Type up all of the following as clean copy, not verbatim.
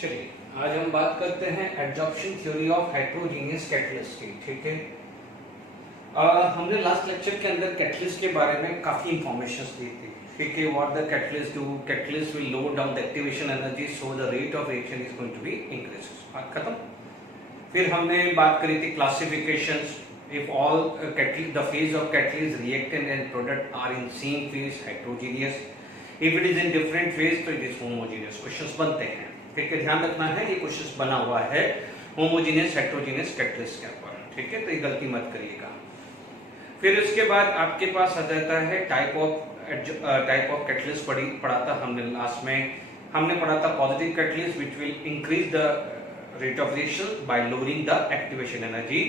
चलिए आज हम बात करते हैं adsorption theory of heterogeneous catalyst की। ठीक है, हमने लास्ट लेक्चर के अंदर कैटलिस्ट के बारे में काफी इंफॉर्मेशन दी थी। ठीक है, what the catalyst do, catalyst will load down the activation energy so the rate of reaction is going to be increase. बात खत्म। फिर हमने बात करी थी classifications. If all the phase of catalyst, reactant and product are in same phase, heterogeneous. If it is in different phase तो it is homogeneous. Questions बनते हैं, ठीक है, ध्यान रखना है, ये क्वेश्चन बना हुआ है होमोजेनियस हेटेरोजेनियस कैटलिस्ट के ऊपर। ठीक है, तो ये गलती मत करिएगा। फिर इसके बाद आपके पास आ जाता है टाइप ऑफ कैटलिस्ट पढ़ा था हमने लास्ट में। हमने पढ़ा था positive catalyst which will increase the rate of reaction by lowering the activation energy,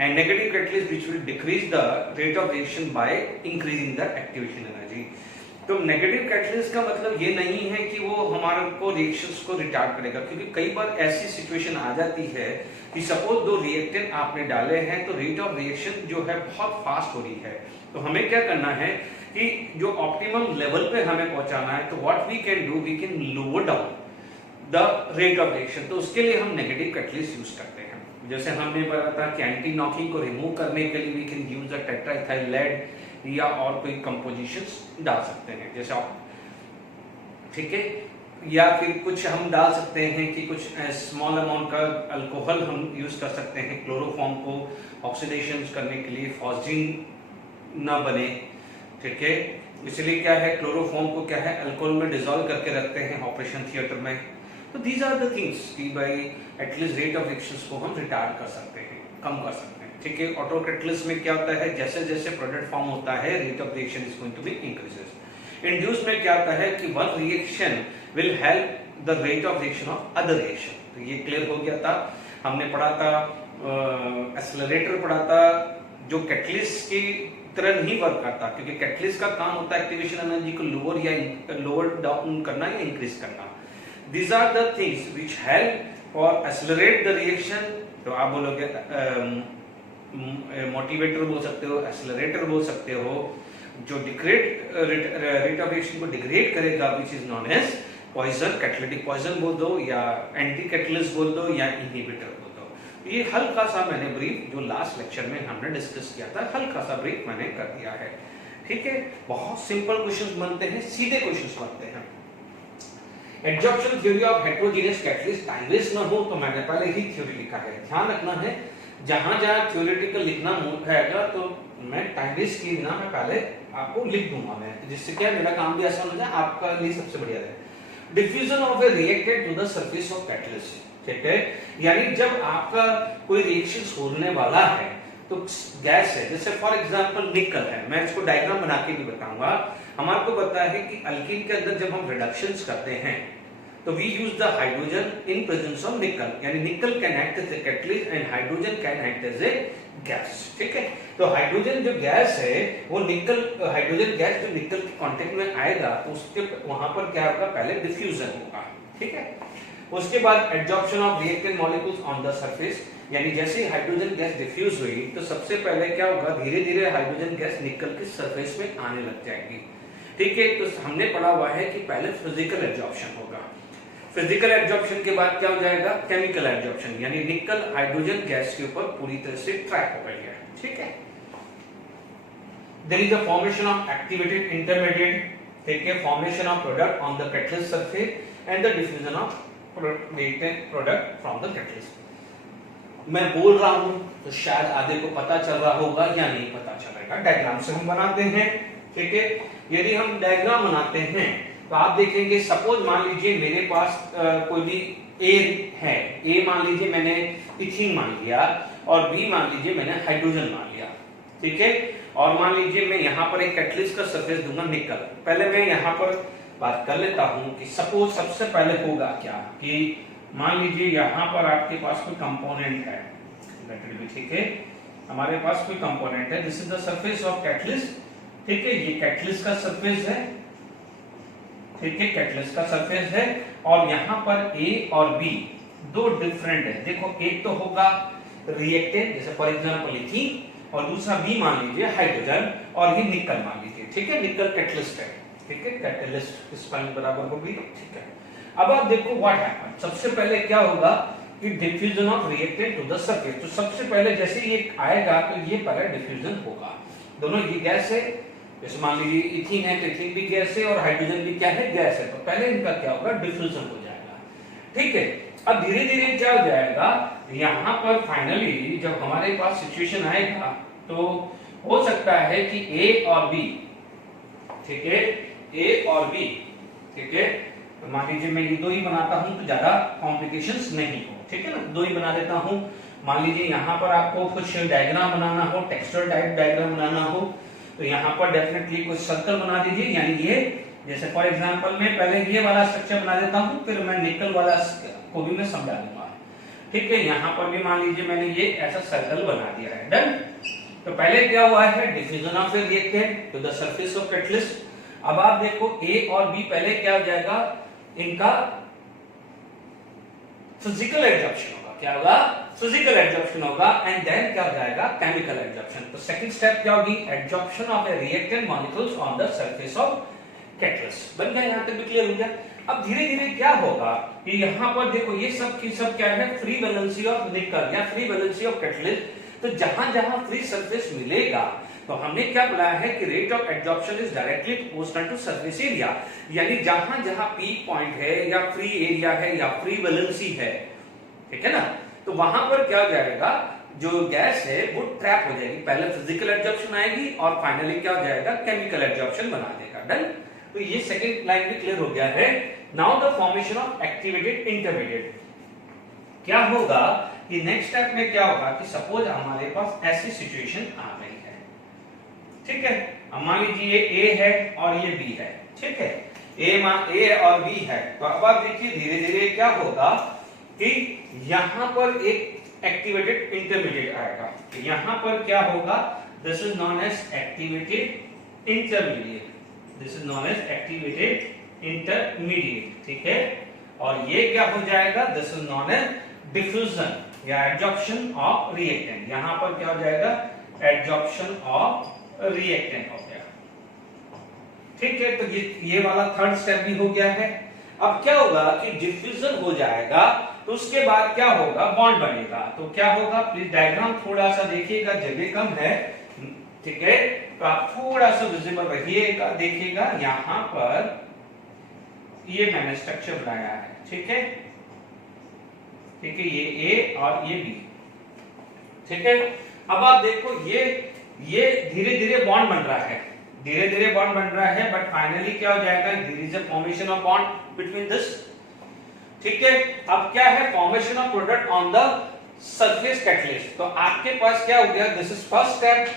and negative catalyst which will decrease the rate of reaction by increasing the activation energy. तो negative catalyst का मतलब ये नहीं है कि वो हमारे को रिएक्शंस को रिटार्ड करेगा, क्योंकि कई बार ऐसी सिचुएशन आ जाती है कि सपोज दो रिएक्टेंट आपने डाले हैं तो रेट ऑफ रिएक्शन जो है बहुत फास्ट हो रही है। तो हमें क्या करना है कि जो ऑप्टिमम लेवल पे हमें पहुंचाना है, तो what we can do, we can lower down the rate of reaction. तो उसके लिए हम नेगेटिव कैटलिस्ट यूज करते हैं। जैसे हमने बताया था कि एंटी नॉकिंग को रिमूव करने के लिए we can use the tetraethyl lead या और कोई कंपोजिशंस डाल सकते हैं जैसे आप, ठीक है, या फिर कुछ हम डाल सकते हैं कि कुछ स्मॉल अमाउंट का अल्कोहल हम यूज कर सकते हैं क्लोरोफॉर्म को ऑक्सीडेशन करने के लिए, फॉस्जिन ना बने। ठीक है, इसलिए क्या है, क्लोरोफॉर्म को क्या है अल्कोहल में डिसॉल्व करके रखते हैं ऑपरेशन थिएटर में। तो दीज आर द थिंग्स कि भाई एटलीस्ट रेट ऑफ रिएक्शंस को हम रिटार्ड कर सकते हैं, कम कर सकते हैं। ठीक है, ऑटो कैटलिस्ट में क्या होता है, जैसे जैसे प्रोडक्ट फॉर्म होता है rate of reaction is going to be increases. Induce में क्या होता है कि one reaction will help the rate of reaction of other reaction. तो ये क्लियर हो गया था। हमने पढ़ा था एक्सेलरेटर पढ़ा था जो कैटलिस्ट की तरह नहीं वर्क करता, क्योंकि कैटलिस्ट का काम होता है एक्टिवेशन एनर्जी को लोअर डाउन करना या इंक्रीज करना। These are the things which help for accelerate the reaction. तो आप बोलोगे मोटिवेटर बोल सकते हो, एक्सेलरेटर बोल सकते हो, जो डिग्रेड रेट ऑफ रिएक्शन को डिग्रेड करेगा, which is known as poison, catalytic poison बोल दो या एंटी कैटलिस्ट बोल दो या इनहिबिटर बोल दो। ये हल्का सा मैंने ब्रीफ जो लास्ट लेक्चर में हमने डिस्कस किया था, हल्का सा ब्रीफ मैंने कर दिया है। ठीक है, बहुत सिंपल क्वेश्चंस बनते हैं, सीधे क्वेश्चंस बनते हैं। Adsorption theory of heterogeneous catalyst, time waste ना हो तो मैंने पहले ही थ्योरी लिखा है। ध्यान रखना है, जहां जहां थ्योरेटिकल लिखना रहेगा तो मैं टाइम वेस्ट किए बिना मैं पहले आपको लिख दूंगा मैं, जिससे क्या मेरा काम भी आसान हो जाए, आपका लिए सबसे बढ़िया रहे। Diffusion of a reactant to the surface of catalyst. ठीक है, यानी जब आपका कोई रिएक्शन होने वाला है तो गैस है, जैसे फॉर एग्जांपल निकल है, मैं इसको डायग्राम बना के भी बताऊंगा। हमारे को पता है कि अल्कीन के अंदर जब हम रिडक्शंस करते हैं तो we use the hydrogen in presence of nickel, यानी nickel can act as a catalyst and hydrogen can act as a gas। ठीक है, तो हाइड्रोजन जो गैस है वो निकल, हाइड्रोजन गैस जो निकल के कांटेक्ट में आएगा तो उसके वहां पर क्या होगा, पहले डिफ्यूजन होगा। ठीक है, उसके बाद adsorption of reactant molecules on the surface, यानी जैसे हाइड्रोजन गैस डिफ्यूज हुई तो सबसे पहले क्या होगा, धीरे धीरे हाइड्रोजन गैस निकल के सरफेस में आने लग जाएगी। ठीक है, तो हमने पढ़ा हुआ है कि पहले फिजिकल एडजॉर्प्शन होगा, फिजिकल एडजॉर्प्शन के बाद क्या हो जाएगा, केमिकल एडजॉर्प्शन, यानी निकल हाइड्रोजन गैस के ऊपर पूरी तरह से ट्रैप हो गई है। ठीक है, there is a formation of activated intermediate, ठीक है, formation of product on the catalyst surface and the diffusion of product from the catalyst. मैं बोल रहा हूं तो शायद आधे को पता चल रहा होगा या नहीं पता चलेगा। डायग्राम से हम बनाते हैं। ठीक है, यदि हम डायग्राम बनाते हैं तो आप देखेंगे, सपोज मान लीजिए मेरे पास कोई भी ए है, ए मान लीजिए मैंने इथीन मान लिया और बी मान लीजिए मैंने हाइड्रोजन मान लिया। ठीक है, और मान लीजिए मैं यहाँ पर एक कैटलिस्ट का सरफेस दूंगा निकल। पहले मैं यहाँ पर बात कर लेता हूँ कि सपोज सबसे पहले होगा क्या कि मान लीजिए यहाँ पर आपके पास कोई कंपोनेंट है, ठीक है, हमारे पास कोई कंपोनेंट है, this is the surface of catalyst. ठीक है, ये कैटलिस्ट का सरफेस है। ठीक है, कैटलिस्ट का सरफेस है और यहाँ पर ए और बी दो डिफरेंट है। देखो, एक तो होगा रिएक्टेंट, जैसे फॉर एग्जांपल इथीन, और दूसरा बी मान लीजिए हाइड्रोजन, और ये निकल मान लीजिए। ठीक है, निकल कैटलिस्ट है। ठीक है, कैटलिस्ट स्पेलिंग बराबर होगी। ठीक है, अब आप देखो व्हाट हैपन, सबसे पहले क्या होगा कि diffusion of reactant to the surface. तो सबसे पहले जैसे ये आएगा तो ये पहले डिफ्यूजन होगा, दोनों ये गैस है, जैसे मान लीजिए इथीन है तो इथीन भी गैस है और हाइड्रोजन भी क्या है, गैस है, तो पहले इनका क्या होगा, डिफ्यूजन हो जाएगा, ठीक है। अब धीरे धीरे क्या हो जाएगा, यहाँ पर फाइनली जब हमारे पास सिचुएशन आएगा तो हो सकता है कि ए और बी, ठीक है, ए और बी, ठीक है, तो मान लीजिए मैं ये दो ही बनाता हूं तो ज्यादा कॉम्प्लिकेशंस नहीं हो, ठीक है ना, दो ही बना देता हूं। मान लीजिए यहाँ पर आपको कुछ डायग्राम बनाना हो, टेक्सचर टाइप डायग्राम बनाना हो, तो यहाँ पर डेफिनेटली कुछ सर्कल बना दीजिए, यानी ये जैसे फॉर एग्जांपल मैं पहले ये वाला स्ट्रक्चर बना देता हूँ, फिर मैं निकल वाला को भी मैं समझा दूंगा, ठीक है। यहाँ पर भी मान लीजिए मैंने ये ऐसा सर्कल बना दिया है, डन। तो पहले क्या हुआ है, diffusion of reactant to the surface of catalyst. अब आप देखो ए और बी पहले क्या हो जाएगा, इनका फिजिकल एडजॉर्प्शन होगा, क्या होगा, फिजिकल एडजॉर्प्शन होगा, एंड देन क्या हो जाएगा, केमिकल एडजॉर्प्शन। तो सेकंड स्टेप क्या होगी, adsorption of a reactant molecules on the surface of catalyst. बन गया, यहां तक भी क्लियर हो गया। अब धीरे धीरे क्या होगा कि यहाँ पर देखो ये सब की सब क्या है, फ्री वैलेंसी ऑफ निकल या फ्री वैलेंसी ऑफ कैटलिस्ट। तो जहां जहां फ्री सरफेस मिलेगा तो हमने क्या बताया है कि rate of adsorption is directly proportional to surface area, यानी जहां जहां पीक पॉइंट है या फ्री एरिया है या फ्री वैलेंसी है, ठीक है ना, तो वहां पर क्या हो जाएगा, जो गैस है वो ट्रैप हो जाएगी, पहले फिजिकल एडजॉर्प्शन आएगी और फाइनली क्या हो जाएगा, केमिकल एडजॉर्प्शन बना देगा, डन। तो ये सेकंड लाइन भी क्लियर हो गया है। Now the formation of activated intermediate, क्या होगा कि नेक्स्ट स्टेप में क्या होगा कि सपोज हमारे पास ऐसी सिचुएशन आ गई है, ठीक है, अब मान लीजिए ये ए है और ये बी है, ठीक है, ए और बी है। तो अब आप देखिए धीरे धीरे क्या होगा कि यहां पर एक एक्टिवेटेड इंटरमीडिएट आएगा, तो यहां पर क्या होगा, this is known as activated intermediate, this is known as activated intermediate, ठीक है, और ये क्या हो जाएगा, this is known as diffusion या एडजॉर्प्शन ऑफ रिएक्टेंट। यहां पर क्या हो जाएगा, एडजॉर्प्शन ऑफ रिएक्टेंट हो गया, ठीक है। तो ये वाला थर्ड स्टेप भी हो गया है। अब क्या होगा कि डिफ्यूजन हो जाएगा तो उसके बाद क्या होगा, बॉन्ड बनेगा। तो क्या होगा, प्लीज डायग्राम थोड़ा सा देखिएगा, जगह कम है, ठीक है, तो आप थोड़ा सा विजिबल रहिएगा, देखिएगा यहां पर ये मैंने स्ट्रक्चर बनाया है, ठीक है, ठीक है, ये ए और ये बी, ठीक है। अब आप देखो ये धीरे धीरे बॉन्ड बन रहा है, धीरे धीरे बॉन्ड बन रहा है, बट फाइनली क्या हो जाएगा, there is a formation of bond between this, ठीक है। अब क्या है, formation of product on the surface catalyst. तो आपके पास क्या हो गया, this is first step,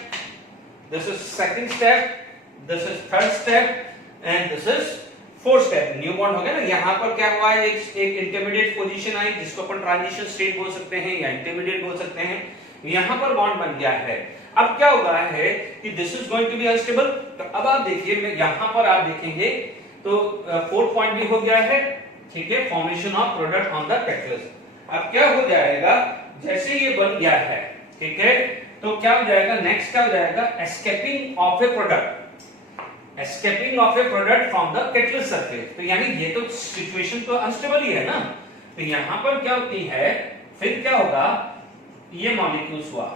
this is second step, this is third step and this is fourth step, new bond हो गया ना। यहां पर क्या हुआ है, एक इंटरमीडिएट पोजीशन आई जिसको अपन ट्रांजिशन स्टेट बोल सकते हैं या इंटरमीडिएट बोल सकते हैं, यहां पर बॉन्ड बन गया है। अब क्या होगा है कि this is going to be unstable. तो अब आप देखिए, मैं यहां पर आप देखेंगे तो फोर्थ पॉइंट भी हो गया है, ठीक है, formation of product on the catalyst. अब क्या हो जाएगा, जैसे ये बन गया है, ठीक है, तो क्या हो जाएगा, नेक्स्ट क्या हो जाएगा, escaping of a product, escaping of a product from the catalyst surface. तो यानी ये तो सिचुएशन तो अनस्टेबल ही है ना, तो यहां पर क्या होती है, फिर क्या होगा, ये मॉलिक्यूल्स हुआ,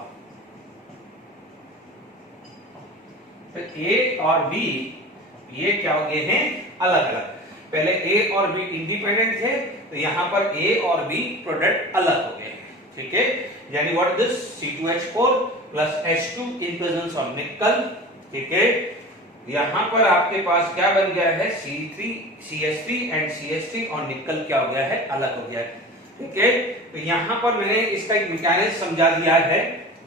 फिर ए और बी ये क्या हो गए हैं, अलग अलग। पहले ए और बी इंडिपेंडेंट थे, तो यहां पर ए और बी प्रोडक्ट अलग हो गए, ठीक है, यानी what this C2H4 plus H2 in presence of निकल, ठीक है। यहां पर आपके पास क्या बन गया है, CH3 एंड CH3 और निकल क्या हो गया है, अलग हो गया है, ठीक है। तो यहां पर मैंने इसका एक मैकेनिज्म समझा दिया है,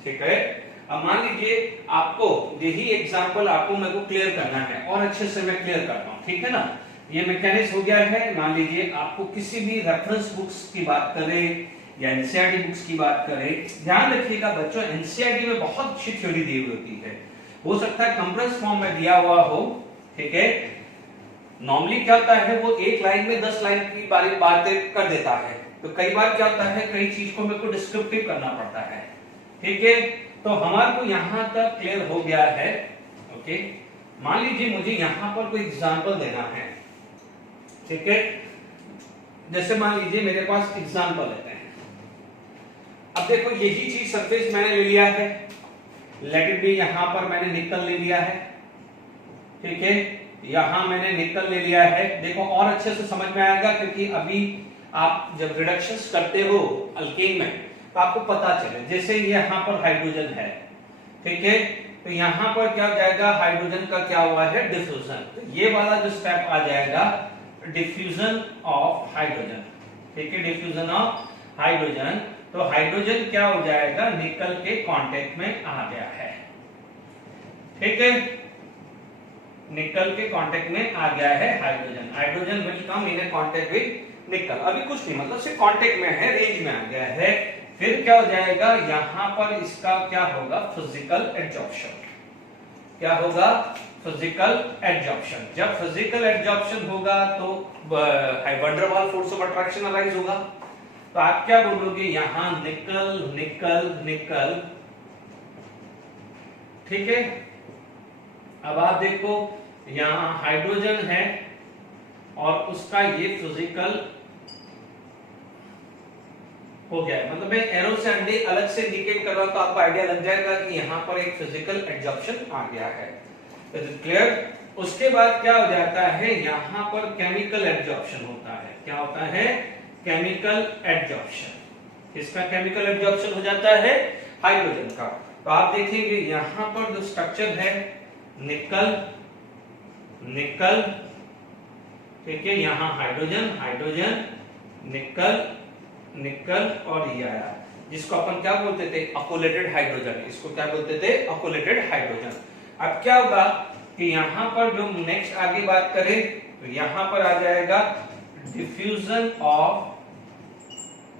ठीक है। अब मान लीजिए आपको यही एग्जांपल आपको मेरे को क्लियर करना है और अच्छे से मैं क्लियर करता हूं, ठीक है ना। ये मैकेनिज्म हो गया है, मान लीजिए आपको किसी भी रेफरेंस बुक्स की बात करें या एनसीईआरटी बुक्स की बात करें, ध्यान रखिएगा बच्चों, एनसीईआरटी में बहुत अच्छी थ्योरी दी हुई होती है, हो सकता है कंप्रेस फॉर्म में दिया हुआ हो, ठीक है। नॉर्मली क्या होता है, वो एक लाइन में 10 लाइन की बातें कर देता है, तो कई बार क्या होता है, कई चीज को मेरे को डिस्क्रिप्टिव करना पड़ता है, ठीक है। तो हमारे को यहां तक क्लियर हो गया है, ओके। मान लीजिए मुझे यहां पर कोई एग्जांपल देना है, ठीक है। जैसे मान लीजिए मेरे पास एग्जांपल लेते हैं। अब देखो यही चीज सरफेस मैंने ले लिया है, लेट इट बी, यहां पर मैंने निकल ले लिया है, ठीक है, यहां मैंने निकल ले लिया है। देखो और अच्छे से समझ में आएगा, क्योंकि अभी आप जब रिडक्शंस करते हो अल्केन में तो आपको पता चले। जैसे यहाँ पर हाइड्रोजन है, ठीक है, तो यहाँ पर क्या हो जाएगा, हाइड्रोजन का क्या हुआ है, डिफ्यूजन। तो ये वाला जो स्टेप आ जाएगा डिफ्यूजन ऑफ हाइड्रोजन, ठीक है, डिफ्यूजन ऑफ हाइड्रोजन। तो हाइड्रोजन क्या हो जाएगा, निकल के कांटेक्ट में आ गया है, ठीक है, निकल के कांटेक्ट में आ गया है hydrogen. Hydrogen will come in contact with निकल। अभी कुछ नहीं, मतलब सिर्फ कांटेक्ट में है, रेंज में आ गया है। फिर क्या हो जाएगा, यहां पर इसका क्या होगा, फिजिकल एड्जॉर्प्शन। क्या होगा, फिजिकल एड्जॉर्प्शन। जब फिजिकल एड्जॉर्प्शन होगा तो वैन डर वाल फोर्स ऑफ अट्रैक्शन अराइज होगा। तो आप क्या बोलोगे, यहां निकल निकल निकल, ठीक है। अब आप देखो यहां हाइड्रोजन है और उसका ये फिजिकल हो गया है, मतलब मैं एरो से अलग से इंडिकेट कर रहा हूं तो आपको आइडिया लग जाएगा कि यहां पर एक फिजिकल एड्जॉर्प्शन आ गया है। क्लियर। उसके बाद क्या हो जाता है, यहां पर केमिकल एड्जॉर्प्शन होता है। क्या होता है, केमिकल एड्जॉर्प्शन। किसका केमिकल एड्जॉर्प्शन हो जाता है, हाइड्रोजन का। तो आप देखेंगे यहां पर जो स्ट्रक्चर है, निकल निकल, ठीक है, यहां हाइड्रोजन हाइड्रोजन निकल निकल और ये आया, जिसको अपन क्या बोलते थे, अकोलेटेड हाइड्रोजन। इसको क्या बोलते थे, अकोलेटेड हाइड्रोजन। अब क्या होगा कि यहां पर जो नेक्स्ट आगे बात करें तो यहां पर आ जाएगा डिफ्यूजन ऑफ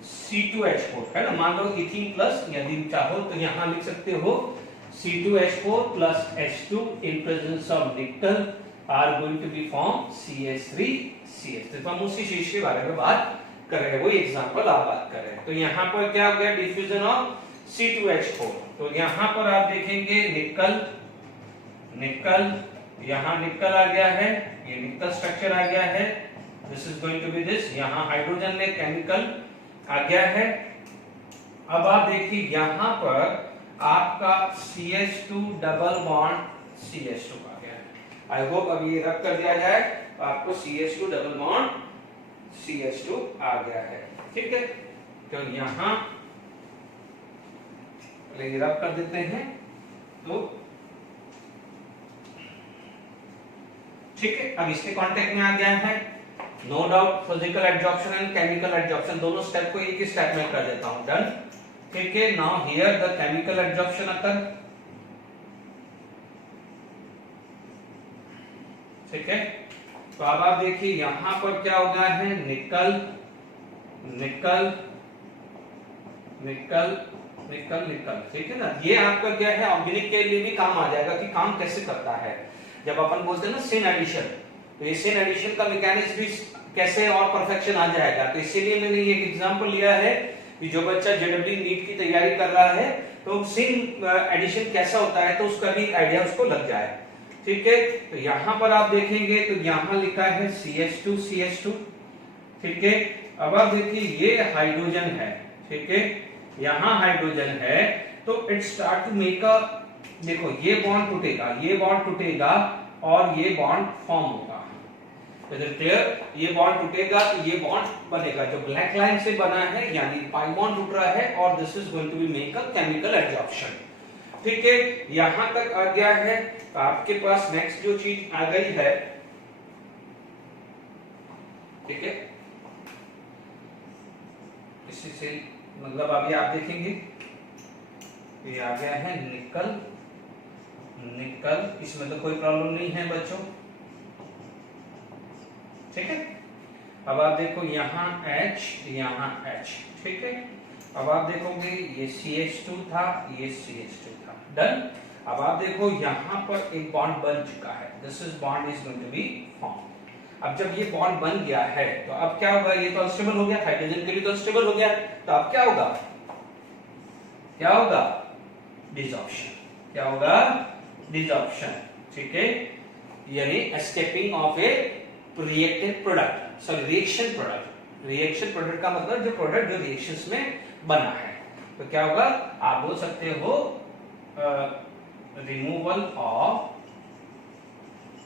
C2H4, है ना। मान लो इथीन प्लस, यदि चाहो तो यहां लिख सकते हो C2H4 plus H2 in presence of nickel are going to be form CH3CH। तो हम उसी चीज के बारे में बात कर रहे हैं, वही एग्जांपल आप बात कर रहे हैं। तो यहाँ पर क्या हो गया, डिफ्यूजन ऑफ C2H4। तो यहाँ पर आप देखेंगे निकल निकल, यहाँ निकल आ गया है, ये निकल स्ट्रक्चर आ गया है, this is going to be this. यहाँ हाइड्रोजन में केमिकल आ गया है। अब आप देखिए यहाँ पर आपका CH2 डबल बॉन्ड CH2 आ गया है। आई होप अब ये रब कर दिया जाए तो आपको CH2 डबल बॉन्ड CH2 आ गया है, ठीक है। तो यहां रब कर देते हैं तो ठीक है। अब इसके कांटेक्ट में आ गया है, no doubt physical adsorption and chemical adsorption दोनों स्टेप को एक ही स्टेप में कर देता हूं, डन, ठीक है। Now here the chemical adsorption occur, ठीक है। तो अब आप देखिए यहां पर क्या हो गया है, निकल निकल निकल निकल निकल, ठीक है ना। ये आपका क्या है, ऑर्गेनिक के लिए भी काम आ जाएगा कि काम कैसे करता है। जब अपन बोलते हैं ना सिन एडिशन, तो ये सिन एडिशन का मैकेनिज्म भी कैसे और परफेक्शन आ जाएगा। तो इसीलिए मैंने एक एग्जांपल लिया है कि जो बच्चा जेडब्ल्यू नीट की तैयारी कर रहा है तो सिन एडिशन कैसा होता है तो उसका भी आइडिया उसको लग जाए, ठीक है। तो यहां पर आप देखेंगे तो यहां लिखा है CH2 CH2, ठीक है। अब आप देखिए ये हाइड्रोजन है, ठीक है, यहां हाइड्रोजन है तो it start to make a, देखो ये बॉन्ड टूटेगा, ये बॉन्ड टूटेगा और ये बॉन्ड फॉर्म होगा। क्लियर, ये बॉन्ड टूटेगा तो ये बॉन्ड बनेगा जो ब्लैक लाइन से बना है, यानी पाई बॉन्ड टूट रहा है और this is going to be make a chemical adsorption, ठीक है। यहां तक आ गया है। तो आपके पास नेक्स्ट जो चीज आ गई है, ठीक है, इसी से मतलब अभी आप देखेंगे ये आ गया है निकल निकल, इसमें तो कोई प्रॉब्लम नहीं है बच्चों, ठीक है। अब आप देखो यहाँ H यहाँ H, ठीक है। अब आप देखोगे ये CH2 था, ये CH2 था, डन। अब आप देखो यहाँ पर एक बॉन्ड बन चुका है, this is bond is going to be form. अब जब ये बॉन्ड बन गया है तो अब क्या होगा, ये तो अनस्टेबल हो गया, हाइड्रोजन के लिए तो अनस्टेबल हो गया, तो अब क्या होगा, क्या होगा, डिसॉर्प्शन। क्या होगा, डिसॉर्प्शन, ठीक है, यानी escaping of A reacted product, sorry reaction product, reaction product का मतलब जो प्रोडक्ट जो रिएक्शंस में बना है। तो क्या होगा, आप बोल सकते हो रिमूवल ऑफ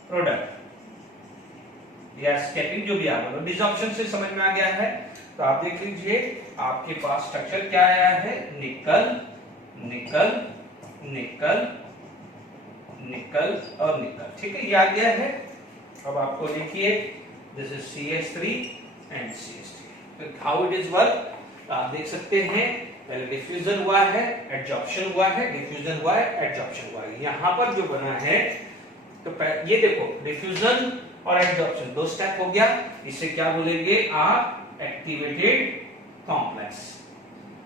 प्रोडक्ट या स्केपिंग, जो भी आप बोलो। डिसऑप्शन से समझ में आ गया है। तो आप देख लीजिए आपके पास स्ट्रक्चर क्या आया है, निकल निकल निकल निकल और निकल, ठीक है, ये आ गया है। अब आपको देखिए this is CH3 and CH3। तो हाउ इट इज वर्क, आप देख सकते हैं पहले डिफ्यूजन हुआ है, एडजॉर्प्शन हुआ है, डिफ्यूजन हुआ है, एडजॉर्प्शन हुआ है। यहां पर जो बना है, तो ये देखो डिफ्यूजन और एडजॉर्प्शन दो स्टेप हो गया। इसे क्या बोलेंगे आप, एक्टिवेटेड कॉम्प्लेक्स।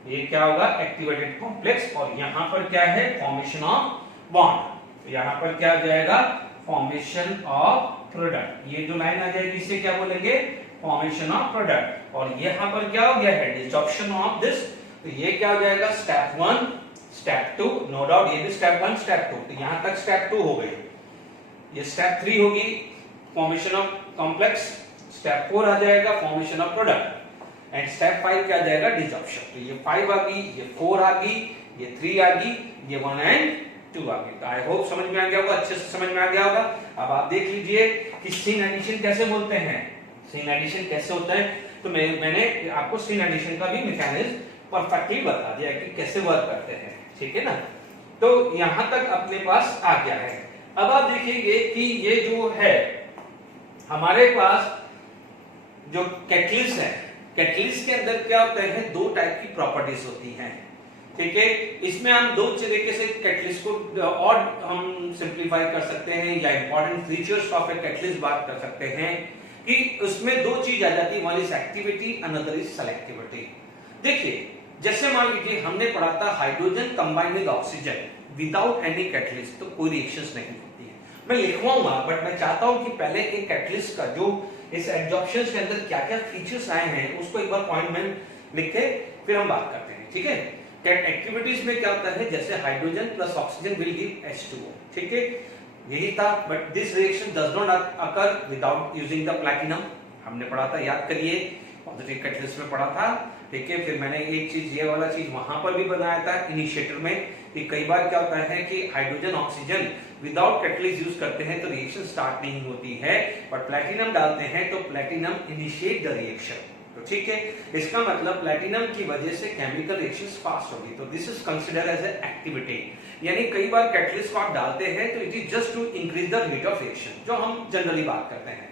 ये क्या होगा, एक्टिवेटेड कॉम्प्लेक्स। और यहां पर क्या है, फॉर्मेशन ऑफ बॉन्ड। तो यहां पर क्या हो जाएगा, फॉर्मेशन ऑफ प्रोडक्ट। ये जो लाइन आ जाएगी इसे क्या बोलेंगे, फॉर्मेशन ऑफ प्रोडक्ट। और यहां पर क्या हो गया है, डिसऑप्शन ऑफ दिस। तो ये क्या हो जाएगा, स्टेप 1 स्टेप 2, नो डाउट ये भी स्टेप 1 स्टेप 2। तो यहां तक स्टेप 2 हो गई। ये स्टेप 3 होगी, फॉर्मेशन ऑफ कॉम्प्लेक्स। स्टेप 4 आ जाएगा, formation of product. And step 5 क्या आ जाएगा, डिसऑप्शन। तो ये 5 आ गई, ये 4 आ गई, ये 3 आ गई, ये 1 एंड 2 आ गई। तो आई होप समझ में आ गया होगा, अच्छे से समझ में आ गया होगा। अब आप देख लीजिए कि सीन एडिशन कैसे बोलते हैं, सीन एडिशन कैसे होता है। तो मैंने आपको सीन एडिशन का भी मैकेनिज्म परफेक्टली बता दिया कि कैसे वर्क करते हैं, ठीक है ना। तो यहां तक अपने पास आ गया है। अब आप देखेंगे कि ये जो है हमारे पास जो कैटलिस्ट है, कैटलिस्ट के अंदर क्या होता है, दो टाइप की प्रॉपर्टीज होती हैं, ठीक है। इसमें हम दो तरीके से कैटलिस्ट को और हम सिंप्लीफाई कर सकते हैं, या important features of a catalyst बात कर सकते हैं कि उसमें दो चीज आ जाती है, one is activity, another is selectivity. देखिए जैसे मान लीजिए हमने पढ़ा था hydrogen combined with oxygen without any catalyst, तो कोई रिएक्शंस नहीं होती है। मैं लिखवाऊंगा बट मैं चाहता हूं कि पहले एक कैटलिस्ट का जो इस एडजॉर्प्शन के अंदर क्या क्या फीचर्स आए हैं उसको एक बार पॉइंट में लिख के फिर हम बात करते हैं, ठीक है। एक्टिविटीज में क्या होता है, जैसे hydrogen plus oxygen will give H2O, ठीक है, यही था। But this reaction does not occur without using the platinum, हमने पढ़ा था, याद करिए, पॉजिटिव कैटलिस्ट में पढ़ा था, ठीक है। फिर मैंने एक चीज, ये वाला चीज वहां पर भी बनाया था इनिशिएटर में, कि कई बार क्या होता है कि hydrogen oxygen without catalyst use करते हैं तो रिएक्शन स्टार्ट नहीं होती है, बट प्लैटिनम डालते हैं तो प्लैटिनम इनिशिएट द रिएक्शन। तो ठीक है, इसका मतलब प्लैटिनम की वजह से केमिकल रिएक्शंस फास्ट होगी। तो this is considered as a activity. यानी कई बार कैटलिस्ट को आप डालते हैं तो it is just to increase the rate of reaction, जो हम जनरली बात करते हैं।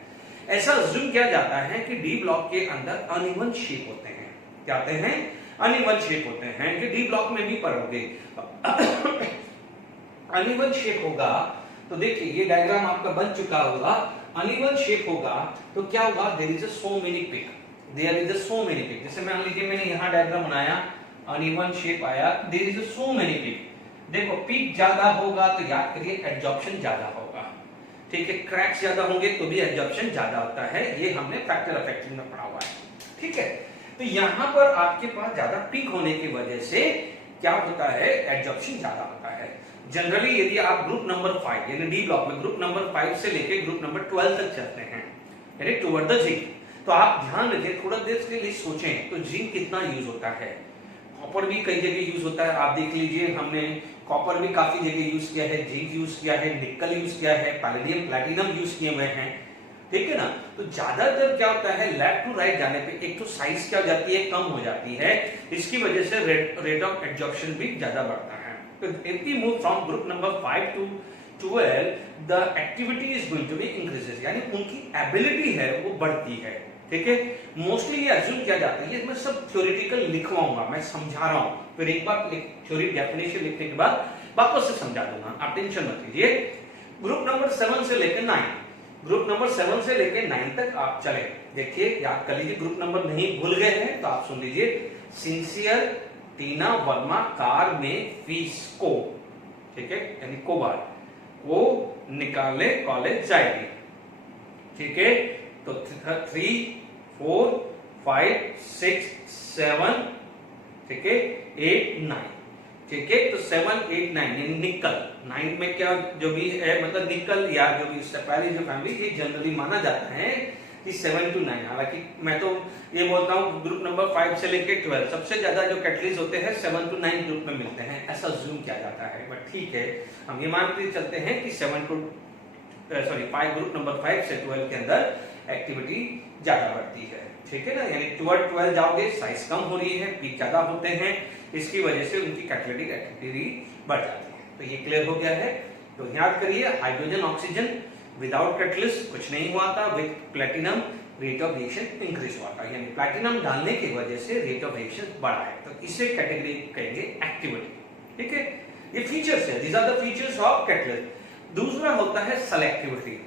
ऐसा अज्यूम किया जाता है कि डी ब्लॉक के अंदर अनइवन शेप होते हैं, क्या होते हैं, अनइवन शेप होते हैं, कि डी ब्लॉक में भी पढ़ोगे अनइवन शेप होगा। तो देखिए ये डायग्राम आपका बन चुका होगा, अनइवन शेप होगा तो क्या होगा, there is so many peak, there is so many peak. जैसे मान लीजिए मैंने यहां डायग्राम बनाया, अनइवन शेप आया, there is so many peak. देखो पीक ज्यादा होगा तो याद करिए एडजॉर्प्शन ज्यादा होगा, ठीक है। क्रैक्स ज्यादा होंगे तो भी एडजॉर्प्शन ज्यादा होता है, ये हमने फैक्टर ऑफ इफेक्ट में पढ़ा हुआ है, ठीक है। तो यहां पर आपके पास ज्यादा पीक होने की वजह से क्या होता है, एडजॉर्प्शन ज्यादा होता है। जनरली यदि आप ग्रुप नंबर 5 यानी डी ब्लॉक में ग्रुप नंबर 5 से लेके ग्रुप नंबर 12 तक चलते हैं, यानी टुवर्ड द जिंक, तो आप ध्यान रखिए, थोड़ा देर के लिए सोचें तो जिंक कितना यूज होता है। कॉपर भी कई जगह यूज होता है, आप देख लीजिए हमने कॉपर भी काफी जगह यूज किया है, जिंक यूज किया है, निकल यूज किया है, पैलेडियम प्लैटिनम यूज किए हुए हैं, ठीक है ना। तो ज्यादातर क्या होता है, लेफ्ट टू राइट जाने पे एक तो साइज क्या हो जाती है, कम हो जाती है, इसकी वजह से रेट ऑफ एडजॉर्प्शन भी ज्यादा बढ़ता है। तो if we move from group number 5 to 12 the activity is going to be increases, यानी उनकी एबिलिटी है वो बढ़ती है, ठीक है। मोस्टली ये अज्यूम किया जाता है, ये मैं सब थ्योरेटिकल लिखवाऊंगा, मैं समझा रहा हूं, फिर एक बार थ्योरी डेफिनेशन लिखने के बाद वापस से समझा दूंगा, आप टेंशन मत लीजिए। ग्रुप नंबर 7 से लेकर 9, ग्रुप नंबर 7 से लेकर 9 तक आप चले, देखिए याद कर लीजिए, ग्रुप नंबर नहीं भूल गए हैं तो आप सुन लीजिए, सिंसियर, टीना वर्मा, कार में फीस को, ठीक है, यानी कोबाल, वो निकाले कॉलेज जाएगी, ठीक है। तो 3, 4, 5, 6, 7, ठीक है, 8, 9, ठीक है। तो 7, 8, 9 यानी निकल, 9 में क्या जो भी है, मतलब निकल या जो भी इससे पहले जो फैमिली, ये जनरली माना जाता है कि 7 to 9, हालांकि मैं तो ये बोलता हूँ ग्रुप नंबर 5 से लेके 12 सबसे ज्यादा जो कैटलिस्ट होते हैं 7 to 9 ग्रुप में मिलते हैं, ऐसा जूम किया जाता है। बट ठीक है, हम ये मानते चलते हैं कि 5 ग्रुप नंबर 5 से 12 के अंदर एक्टिविटी ज्यादा बढ़ती है, ठीक है ना। यानी 12 जाओगे साइज कम हो रही है, पीक ज्यादा होते हैं, इसकी वजह से उनकी कैटालिटिक एक्टिविटी बढ़ जाती है। तो ये क्लियर हो गया है। तो याद करिए, हाइड्रोजन ऑक्सीजन विदाउट कैटलिस्ट कुछ नहीं हुआ था, with platinum rate of reaction increase हुआ था, यानी प्लैटिनम डालने की वजह से रेट ऑफ रिएक्शन बढ़ा है। तो इसे कैटेगरी कहेंगे एक्टिविटी, ठीक है। ये फीचर्स है, these are the features of catalyst. दूसरा होता है सेलेक्टिविटी।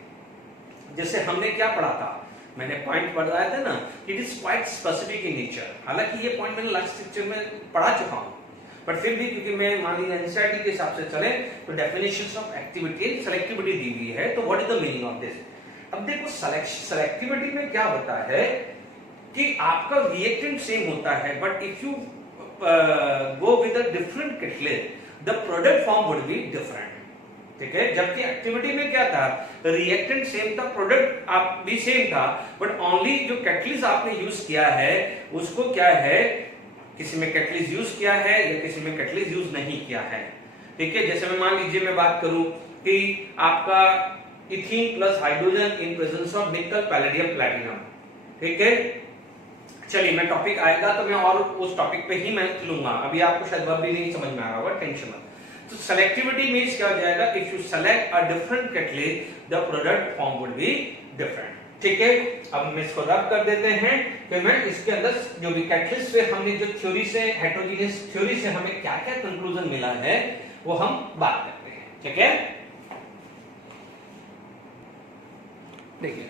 जैसे हमने क्या पढ़ा था, मैंने पॉइंट पढ़ाया था ना, it is quite specific in nature. हालांकि ये पॉइंट मैंने लास्ट लेक्चर में पढ़ा चुका हूं, पर फिर भी क्योंकि मैं मान लीजिए एनसीईआरटी के हिसाब से चले तो definitions of activity and selectivity दी हुई है। तो what is the meaning of this? अब देखो, सेलेक्टिविटी में क्या होता है कि आपका रिएक्टेंट सेम होता है, but if you go with a different catalyst the product form would be different, ठीक है। जबकि एक्टिविटी में क्या था, रिएक्टेंट सेम था, प्रोडक्ट आप भी सेम था, बट ओनली जो कैटलिस्ट आपने यूज किया है उसको क्या है, किसी में कैटलिस्ट यूज किया है या किसी में कैटलिस्ट यूज नहीं किया है, ठीक है। जैसे मैं मान लीजिए मैं बात करूं कि आपका ethene plus hydrogen in presence of निकल पैलेडियम प्लैटिनम, ठीक है। चलिए, मैं टॉपिक आएगा तो मैं और उस टॉपिक पे ही मैं लूंगा, अभी आपको शायद वह भी नहीं समझ में आ रहा होगा, टेंशन मत। तो सेलेक्टिविटी मींस क्या हो जाएगा, if you select a different catalyst the product form would be different, ठीक है। अब हम इसको रब कर देते हैं कि मैं इसके अंदर जो भी कैटलिस्ट से हमने जो थ्योरी से, हेटेरोजेनियस थ्योरी से हमें क्या क्या कंक्लूजन मिला है वो हम बात करते हैं, ठीक है। देखिए,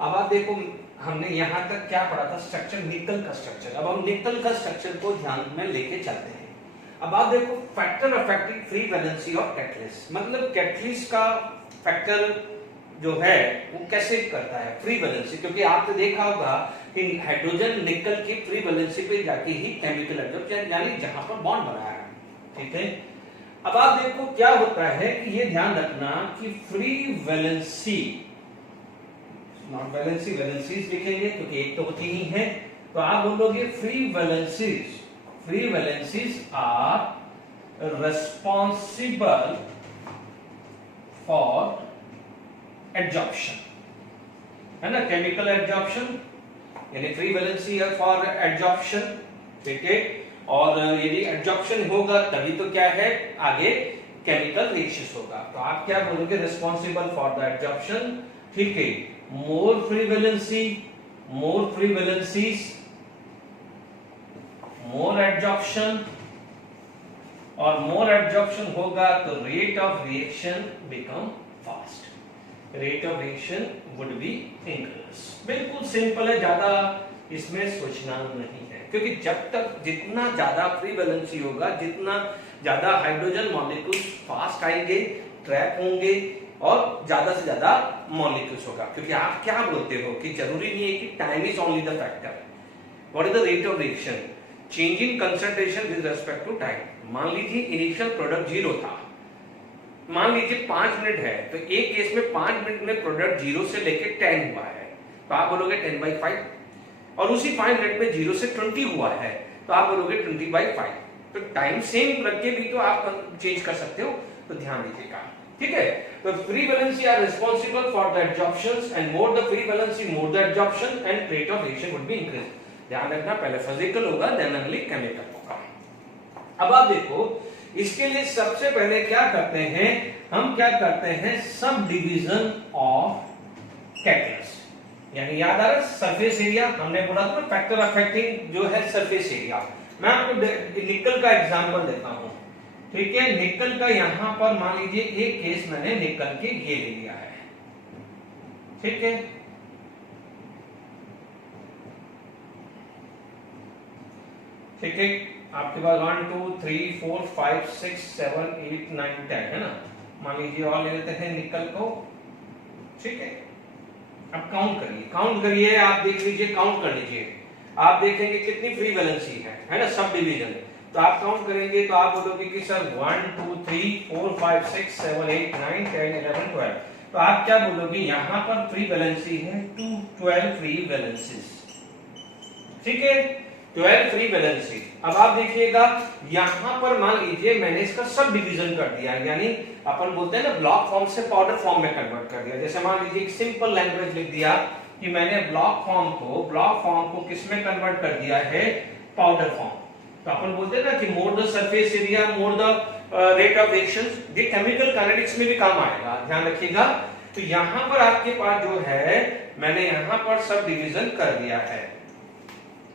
अब आप देखो, हमने यहां तक क्या पढ़ा था, स्ट्रक्चर, निकल का स्ट्रक्चर। अब हम निकल का स्ट्रक्चर को ध्यान में लेके चलते हैं। अब आप देखो, factor affecting free valency of catalyst, मतलब कैटलिस्ट का फैक्टर जो है वो कैसे करता है फ्री वैलेंसी, क्योंकि आपने देखा होगा कि हाइड्रोजन निकल की फ्री वैलेंसी पे जाके ही केमिकल एडजॉर्प्शन, यानी जहां पर बॉन्ड बनाया है, ठीक है। अब आप देखो क्या होता है कि ये ध्यान रखना कि free valency, not valency, valencies लिखेंगे क्योंकि एक तो होती ही है, तो आप बोलोगे free valencies are responsible for adsorption, है ना, केमिकल एडजॉर्प्शन, यानी फ्री वैलेंसी है फॉर एडजॉर्प्शन, ठीक है। और यदि एडजॉर्प्शन होगा तभी तो क्या है, आगे केमिकल रिएक्शन होगा। तो आप क्या बोलोगे, रिस्पांसिबल फॉर द एडजॉर्प्शन, ठीक है। More free valency, more free valencies, more adsorption, और मोर एडजॉर्प्शन होगा तो rate of reaction become fast, rate of reaction would be increase. बिल्कुल सिंपल है, ज्यादा इसमें सोचना नहीं है, क्योंकि जब तक जितना ज्यादा फ्री वैलेंसी होगा, जितना ज्यादा हाइड्रोजन मॉलिक्यूल्स फास्ट आएंगे, ट्रैप होंगे और ज्यादा से ज्यादा मॉलिक्यूल्स होगा। क्योंकि आप क्या बोलते हो कि जरूरी नहीं है कि time is only the factor, what is the rate of reaction, change in concentration with respect to time. मान लीजिए इनिशियल प्रोडक्ट 0 था, मान लीजिए 5 मिनट है, तो एक केस में 5 मिनट में प्रोडक्ट 0 से लेके 10 हुआ है, तो आप बोलोगे 10/5, और उसी 5 मिनट में 0 से 20 हुआ है, तो आप बोलोगे 20/5। तो टाइम सेम रख के भी तो आप चेंज कर सकते हो, तो ध्यान दीजिएगा, ठीक है। तो free valency are responsible for the adsorptions, and more the free valency more the adsorption and rate of reaction would be increase. ध्यान रखना, पहले फिजिकल होगा देन ओनली केमिकल होगा। अब आप देखो, इसके लिए सबसे पहले क्या करते हैं, हम क्या करते हैं, सब डिवीजन ऑफ कैटलिस्ट, यानी याद आ रहा है सरफेस एरिया, हमने बोला था ना फैक्टर अफेक्टिंग जो है सरफेस एरिया। मैं आपको निकल का एग्जांपल देता हूं, ठीक है। निकल का यहां पर मान लीजिए एक केस मैंने निकल के ये ले लिया है, ठीक है। ठीक है, आपके पास 1 2 3 4 5 6 7 8 9 10 है ना। मान लीजिए और ले लेते हैं निकल को, ठीक है। अब काउंट करिए, आप देख लीजिए, काउंट कर लीजिए, आप देखेंगे कितनी फ्री वैलेंसी है ना, सब डिवीजन। तो आप काउंट करेंगे तो आप बोलोगे कि सर 1 2 3 4 5 6 7 8 9 10 11 12, तो आप क्या बोलोगे, यहां पर फ्री वैलेंसी है 12 फ्री वैलेंसीज, ठीक है, 12 फ्री वैलेंसी। अब आप देखिएगा यहां पर मान लीजिए मैंने इसका सब डिवीजन कर दिया, यानी अपन बोलते हैं ना ब्लॉक फॉर्म से पाउडर फॉर्म में कन्वर्ट कर दिया। जैसे मान लीजिए एक सिंपल लैंग्वेज लिख दिया कि मैंने ब्लॉक फॉर्म को किस में कन्वर्ट कर दिया है, पाउडर फॉर्म। तो अपन बोलते हैं ना कि more the surface area more the rate of reaction, ये केमिकल काइनेटिक्स में भी काम आएगा, ध्यान रखिएगा। तो यहां पर आपके पास जो है मैंने यहां पर सब डिवीजन कर दिया है।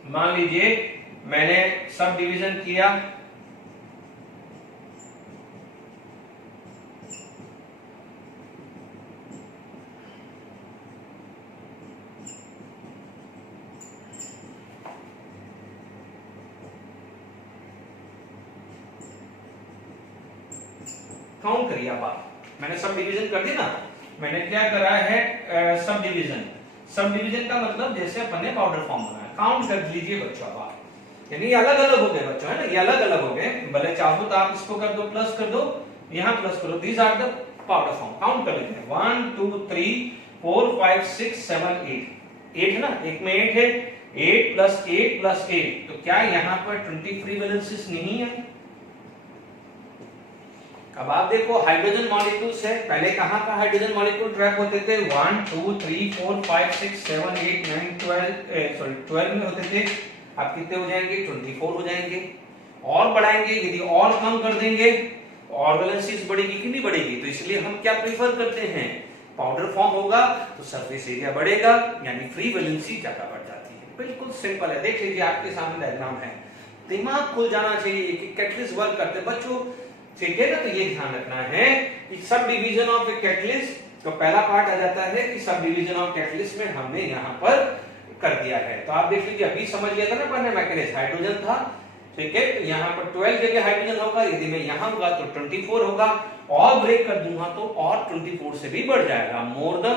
मान लीजिए मैंने सब डिवीजन किया, काउंट करिए। आप मैंने सब डिवीजन कर दी ना, मैंने क्या करा है सब डिवीजन। सब डिवीजन का मतलब जैसे अपन ने पाउडर फॉर्म बनाया, काउंट कर लीजिए बच्चों आप, यानी अलग अलग हो गए बच्चों, है ना, ये अलग अलग हो गए। भले चाहो तो आप इसको कर दो, प्लस कर दो, यहां प्लस करो, these are the powder form. Count कर लेते हैं 1 2 3 4 5 6 7 8 8 है ना, एक में 8 है, 8 प्लस 8 प्लस 8, तो क्या यहां पर 20 फ्री वैलेंसीज नहीं है? अब आप देखो हाइड्रोजन मॉलिक्यूल्स है, पहले कहां का हाइड्रोजन मॉलिक्यूल ट्रैक होते थे, 1 2 3 4 5 6 7 8 9 12 में होते थे। अब कितने हो जाएंगे, 24 हो जाएंगे। और बढ़ाएंगे, यदि और कम कर देंगे और वैलेंसीज बढ़ेगी कि नहीं बढ़ेगी, तो इसलिए हम क्या प्रेफर करते हैं, पाउडर फॉर्म होगा तो सरफेस एरिया बढ़ेगा, यानी फ्री वैलेंसी ज्यादा बढ़ जाती है। बिल्कुल सिंपल है, देख लीजिए आपके सामने डायग्राम है, दिमाग खुल जाना चाहिए कि कैटलिस्ट वर्क करते बच्चों, ठीक है ना। तो ये ध्यान रखना है कि sub division of a catalyst, तो पहला पार्ट आ जाता है कि सब डिवीजन ऑफ कैटलिस्ट में हमने यहां पर कर दिया है। तो आप देख लीजिए अभी समझ गया था ना अपन, मैकेनिज्म हाइड्रोजन था, ठीक है, तो यहां पर 12 जगह हाइड्रोजन होगा, यदि मैं यहां होगा तो 24 होगा, और ब्रेक कर दूंगा तो और 24 से भी बढ़ जाएगा। More the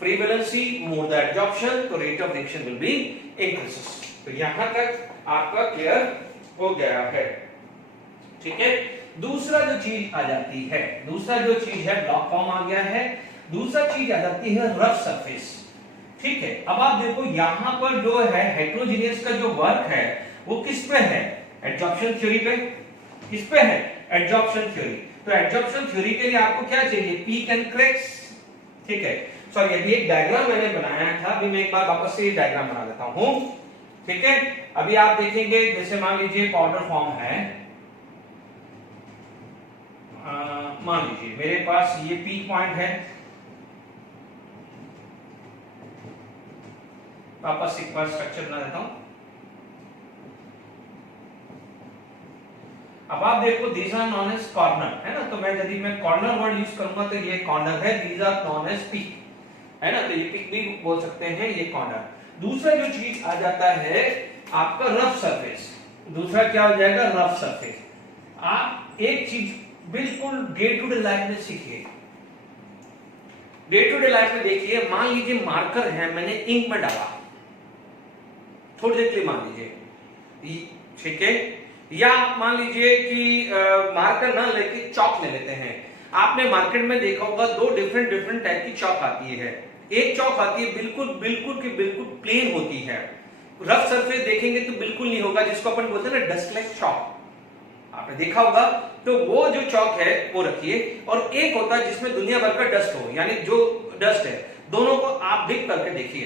free valency more the adsorption, तो rate of reaction will be increases. तो यहां तक आपका क्लियर हो गया है, ठीक है। दूसरा जो चीज आ जाती है, दूसरा जो चीज है ब्लॉक फॉर्म आ गया है, दूसरा चीज आ जाती है रफ सरफेस, ठीक है। अब आप देखो यहां पर जो है हेटेरोजेनियस का जो वर्क है वो किस पे है, एडजॉर्प्शन थ्योरी पे। किस पे है, एडजॉर्प्शन थ्योरी। तो एडजॉर्प्शन थ्योरी के लिए आपको क्या चाहिए, पीक एंड क्रैक्स, ठीक है। सॉरी अभी एक डायग्राम मैंने बनाया था, अभी मैं एक बार वापस से ये डायग्राम बना देता हूं, ठीक है। अभी आप देखेंगे जैसे मान लीजिए पाउडर फॉर्म है, मान लीजिए मेरे पास ये पीक पॉइंट है, वापस एक बार स्ट्रक्चर बना देता हूं। अब आप देखो these are known as corner, है ना, तो मैं यदि मैं कॉर्नर वर्ड यूज करूंगा तो ये कॉर्नर है, these are known as peak, है ना, तो ये पीक भी बोल सकते हैं, ये कॉर्नर। दूसरा जो चीज आ जाता है आपका रफ सरफेस, दूसरा क्या हो जाएगा, रफ सरफेस। आप एक चीज बिल्कुल डे टू डे लाइफ में सीखिए, डे टू डे लाइफ में देखिए, मान लीजिए मार्कर है, मैंने इंक में डाला, थोड़ी देर के लिए मान लीजिए, ठीक है, या आप मान लीजिए कि मार्कर ना लेके चॉक ले लेते हैं। आपने मार्केट में देखा होगा दो डिफरेंट टाइप की चॉक आती है। एक चॉक आती है बिल्कुल प्लेन होती है, रफ सरफेस देखेंगे तो बिल्कुल नहीं होगा, जिसको अपन बोलते हैं ना डस्टलेस चॉक, आपने देखा होगा। तो वो जो चॉक है वो रखिए, और एक होता है जिसमें दुनिया भर का डस्ट हो, यानी जो डस्ट है, दोनों को आप डिप करके देखिए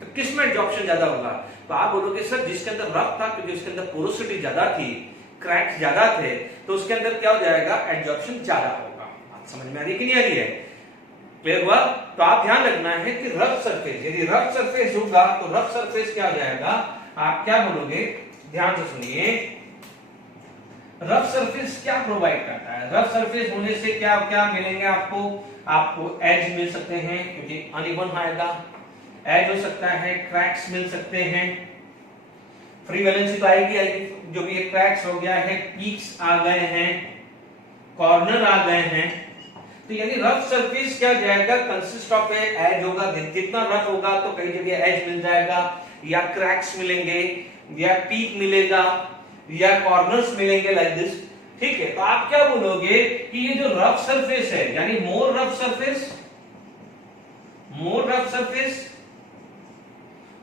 तो किसमें एडजॉर्प्शन ज्यादा होगा। तो आप बोलोगे सर जिसके अंदर रफ था, क्योंकि उसके अंदर पोरोसिटी ज्यादा थी, क्रैक्स ज्यादा थे, तो उसके अंदर क्या हो जाएगा, एडजॉर्प्शन ज्यादा होगा। बात समझ में आ रही है कि नहीं आ रही है, क्लियर हुआ। तो आप ध्यान रखना है कि रफ सरफेस, यदि रफ सरफेस होगा तो रफ सरफेस क्या हो जाएगा, आप क्या बोलोगे, ध्यान से सुनिए, रफ सरफेस क्या प्रोवाइड करता है, रफ सरफेस होने से क्या क्या मिलेंगे आपको, आपको एज मिल सकते हैं क्योंकि अनइवन आएगा, एज हो सकता है, क्रैक्स मिल सकते हैं, फ्री वैलेंसी तो आएगी, जो भी ये क्रैक्स हो गया है, पीक्स आ गए हैं, कॉर्नर आ गए हैं। तो यानी रफ सरफेस क्या जाएगा, कंसिस्ट ऑफ एज होगा, जितना रफ होगा तो कई जगह एज मिल जाएगा, या क्रैक्स मिलेंगे, या पीक मिलेगा, या कॉर्नर्स मिलेंगे, लाइक दिस, ठीक है। तो आप क्या बोलोगे कि ये जो रफ सरफेस है, यानी मोर रफ सरफेस, रफ सरफेस,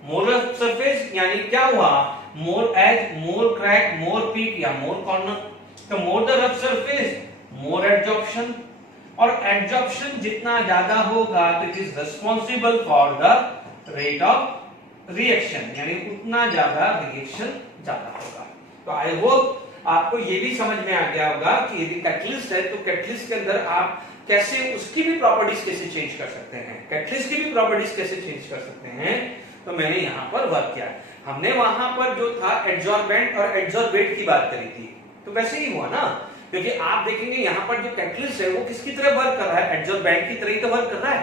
मोर रफ सरफेस यानी क्या हुआ, मोर एज, मोर क्रैक, मोर पीक या मोर कॉर्नर। तो more the rough surface more adsorption, और एडजॉर्प्शन जितना ज्यादा होगा तो it is responsible for the rate of reaction, यानी उतना ज्यादा रिएक्शन ज्यादा होगा। तो आई होप आपको ये भी समझ में आ गया होगा कि यदि कैटलिस्ट है तो कैटलिस्ट के अंदर आप कैसे उसकी भी प्रॉपर्टीज कैसे चेंज कर सकते हैं, कैटलिस्ट की भी प्रॉपर्टीज कैसे चेंज कर सकते हैं। तो मैंने यहां पर वर्क किया, हमने वहां पर जो था एड्जॉर्बेंट और एड्जॉर्बेट की बात करी थी, तो वैसे ही हुआ ना, क्योंकि आप देखेंगे यहां पर जो कैटलिस्ट है वो किसकी तरह वर्क कर रहा है, एड्जॉर्बेंट की तरह ही तो वर्क कर रहा है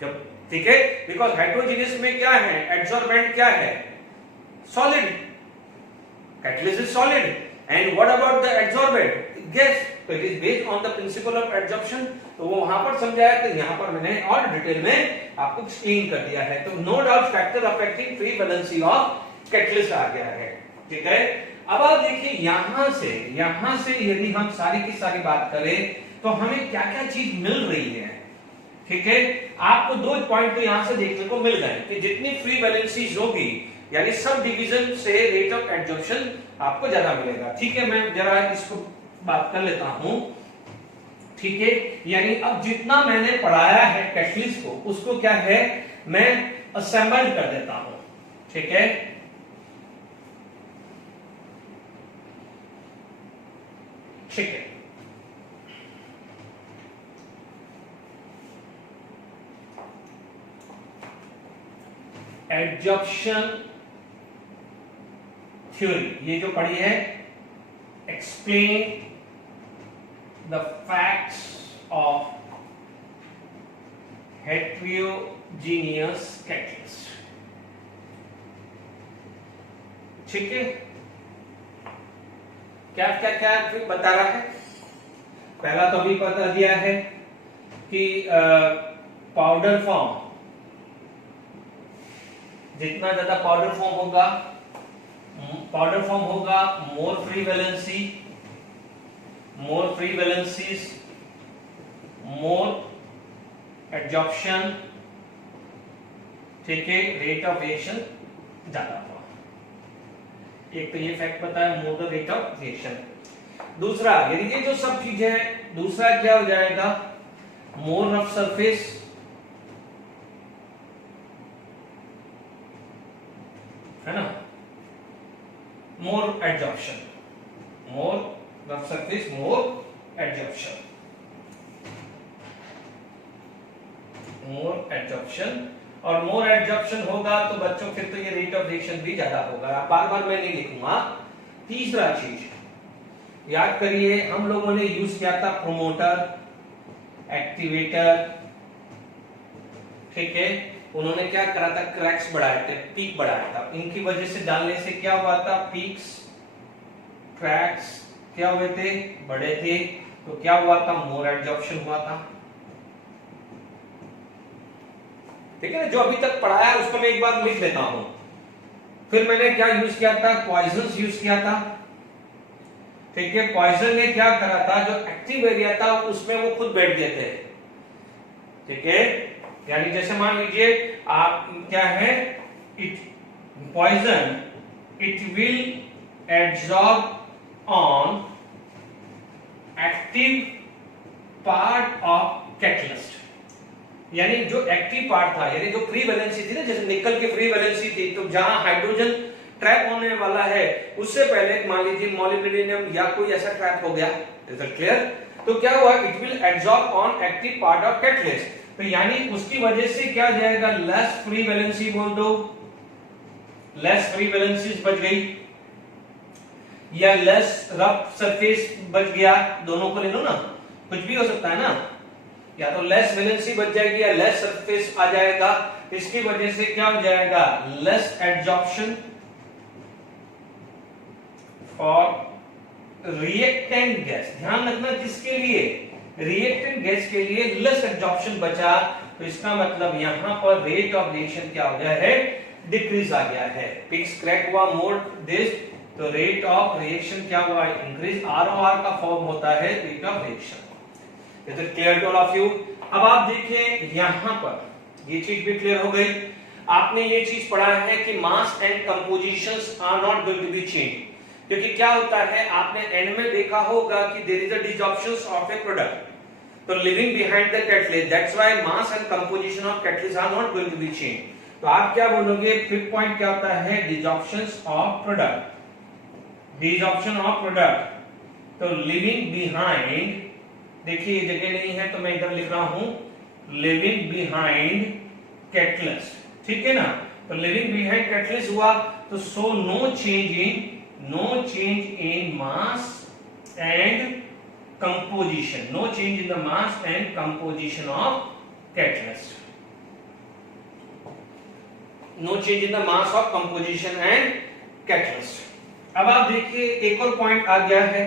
जब, ठीक है, बिकॉज हाइड्रोजीनियस में क्या है, एड्जॉर्बेंट क्या है, solid, catalyst is solid, and what about the adsorbent, gas, तो it is based on the principle of adsorption. तो वो वहां पर समझाया, तो यहां पर मैंने और डिटेल में आपको एक्सप्लेन कर दिया है। तो no doubt factor affecting free valency of catalyst आ गया है, ठीक है। अब आप देखिए यहां से यदि हम सारी की सारी बात करें तो हमें क्या क्या चीज मिल रही है, ठीक है। आपको दो पॉइंट तो यहां से देखने को मिल गए कि जितनी फ्री वैलेंसीज होगी यानी सब डिवीजन से रेट ऑफ एडजॉर्प्शन आपको ज्यादा मिलेगा, ठीक है। मैं जरा इसको बात कर लेता हूं, ठीक है। यानी अब जितना मैंने पढ़ाया है कैटलिस्ट को उसको क्या है मैं असेंबल कर देता हूं, ठीक है। ठीक है, एडजॉर्प्शन थ्योरी ये जो पढ़ी है, explain the facts of heterogeneous catalyst, ठीक है। क्या क्या क्या फिर बता रहा है, पहला तो अभी बता दिया है कि पाउडर फॉर्म, जितना ज्यादा पाउडर फॉर्म होगा more free valency, more free valencies more adsorption, ठीक है, रेट ऑफ रिएक्शन ज्यादा हुआ। एक तो ये फैक्ट पता है, more the rate of reaction. दूसरा यदि ये जो सब चीजें हैं, दूसरा क्या हो जाएगा, मोर रफ सरफेस, है ना, मोर एडजॉर्प्शन, मोर रफ सरफेस मोर एडजॉर्प्शन, मोर एडजॉर्प्शन, और मोर एडजॉर्प्शन होगा तो बच्चों फिर तो ये रेट ऑफ रिएक्शन भी ज्यादा होगा, बार बार मैं नहीं लिखूंगा। तीसरा चीज याद करिए, हम लोगों ने यूज किया था प्रोमोटर, एक्टिवेटर, ठीक है। उन्होंने क्या करा था, क्रैक्स बढ़ाए थे, पीक बढ़ाया था, इनकी वजह से डालने से क्या हुआ था, पीक्स क्रैक्स क्या हुए थे, बड़े थे, तो क्या हुआ था, मोर एडजॉर्प्शन हुआ था, ठीक है। जो अभी तक पढ़ाया है उसको मैं एक बार लिख लेता हूं। फिर मैंने क्या यूज किया था, पॉइजन यूज किया था, ठीक है। पॉइजन ने क्या करा था, जो एक्टिव एरिया था उसमें वो खुद बैठ गए थे, ठीक है। यानी जैसे मान लीजिए आप क्या है, it poison it will absorb on active part of catalyst, यानी जो एक्टिव पार्ट था, यानी जो फ्री वैलेंसी थी ना, जैसे निकल की फ्री वैलेंसी थी, तो जहां हाइड्रोजन ट्रैप होने वाला है उससे पहले मान लीजिए मॉलिब्डेनम या कोई ऐसा ट्रैप हो गया, इज इट क्लियर। तो क्या हुआ, it will absorb on active part of catalyst, तो यानी उसकी वजह से क्या हो जाएगा, लेस फ्री वैलेंसी बोल दो, लेस फ्री वैलेंसी बच गई, या लेस रफ सरफेस बच गया, दोनों को ले लो ना, कुछ भी हो सकता है ना, या तो लेस वैलेंसी बच जाएगी या लेस सरफेस आ जाएगा, इसकी वजह से क्या हो जाएगा, less adsorption for reactant gas, ध्यान रखना किसके लिए, रिएक्टेंट गैस के लिए लेस एब्जॉर्प्शन बचा, तो इसका मतलब यहां पर रेट ऑफ रिएक्शन क्या हो गया है, डिक्रीज आ गया है, पिक्स क्रैक हुआ, मोर दिस, तो रेट ऑफ रिएक्शन क्या हुआ, इंक्रीज। आरओआर का फॉर्म होता है rate of reaction, is it clear to all of you. अब आप देखिए यहां पर ये चीज भी क्लियर हो गई। आपने ये चीज पढ़ा है कि mass and compositions are not going to be change, क्योंकि क्या होता है आपने एंड में देखा होगा कि there is a desorption of a product, तो living behind the catalyst, that's why mass and composition of catalyst are not going to be change. तो आप क्या बोलोगे, फिफ्थ पॉइंट क्या होता है, desorptions of product, desorption of product. तो living behind, देखिए ये जगह नहीं है तो मैं इधर लिख रहा हूं लिविंग बिहाइंड कैटलिस्ट, ठीक है ना। तो लिविंग बिहाइंड कैटलिस्ट हुआ तो so no change in mass and composition, no change in the mass and composition of catalyst, no change in the mass of composition and catalyst. अब आप देखिए एक और पॉइंट आ गया है,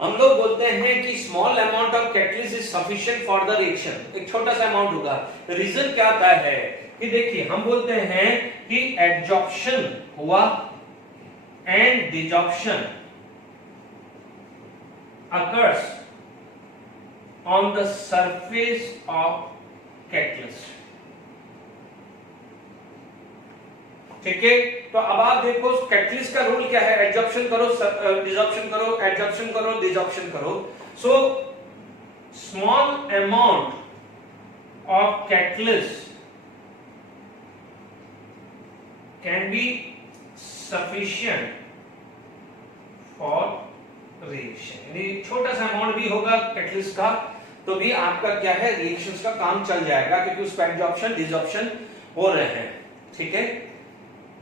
हम लोग बोलते हैं कि small amount of catalyst is sufficient for the reaction, एक छोटा सा अमाउंट होगा। रीजन क्या आता है कि देखिए हम बोलते हैं कि एडजॉर्प्शन हुआ and desorption occurs on the surface of catalyst, ठीक है। तो अब आप देखो कैटलिस्ट का रूल क्या है, एडजॉर्प्शन करो, डिसॉर्प्शन करो, एडजॉर्प्शन करो, डिसॉर्प्शन करो। So small amount of catalyst can be sufficient for reaction, यानी छोटा सा अमाउंट भी होगा कैटलिस्ट का तो भी आपका क्या है, रिएक्शंस का काम चल जाएगा, क्योंकि उस पर एडजॉर्प्शन डिसॉर्प्शन हो रहे हैं, ठीक है।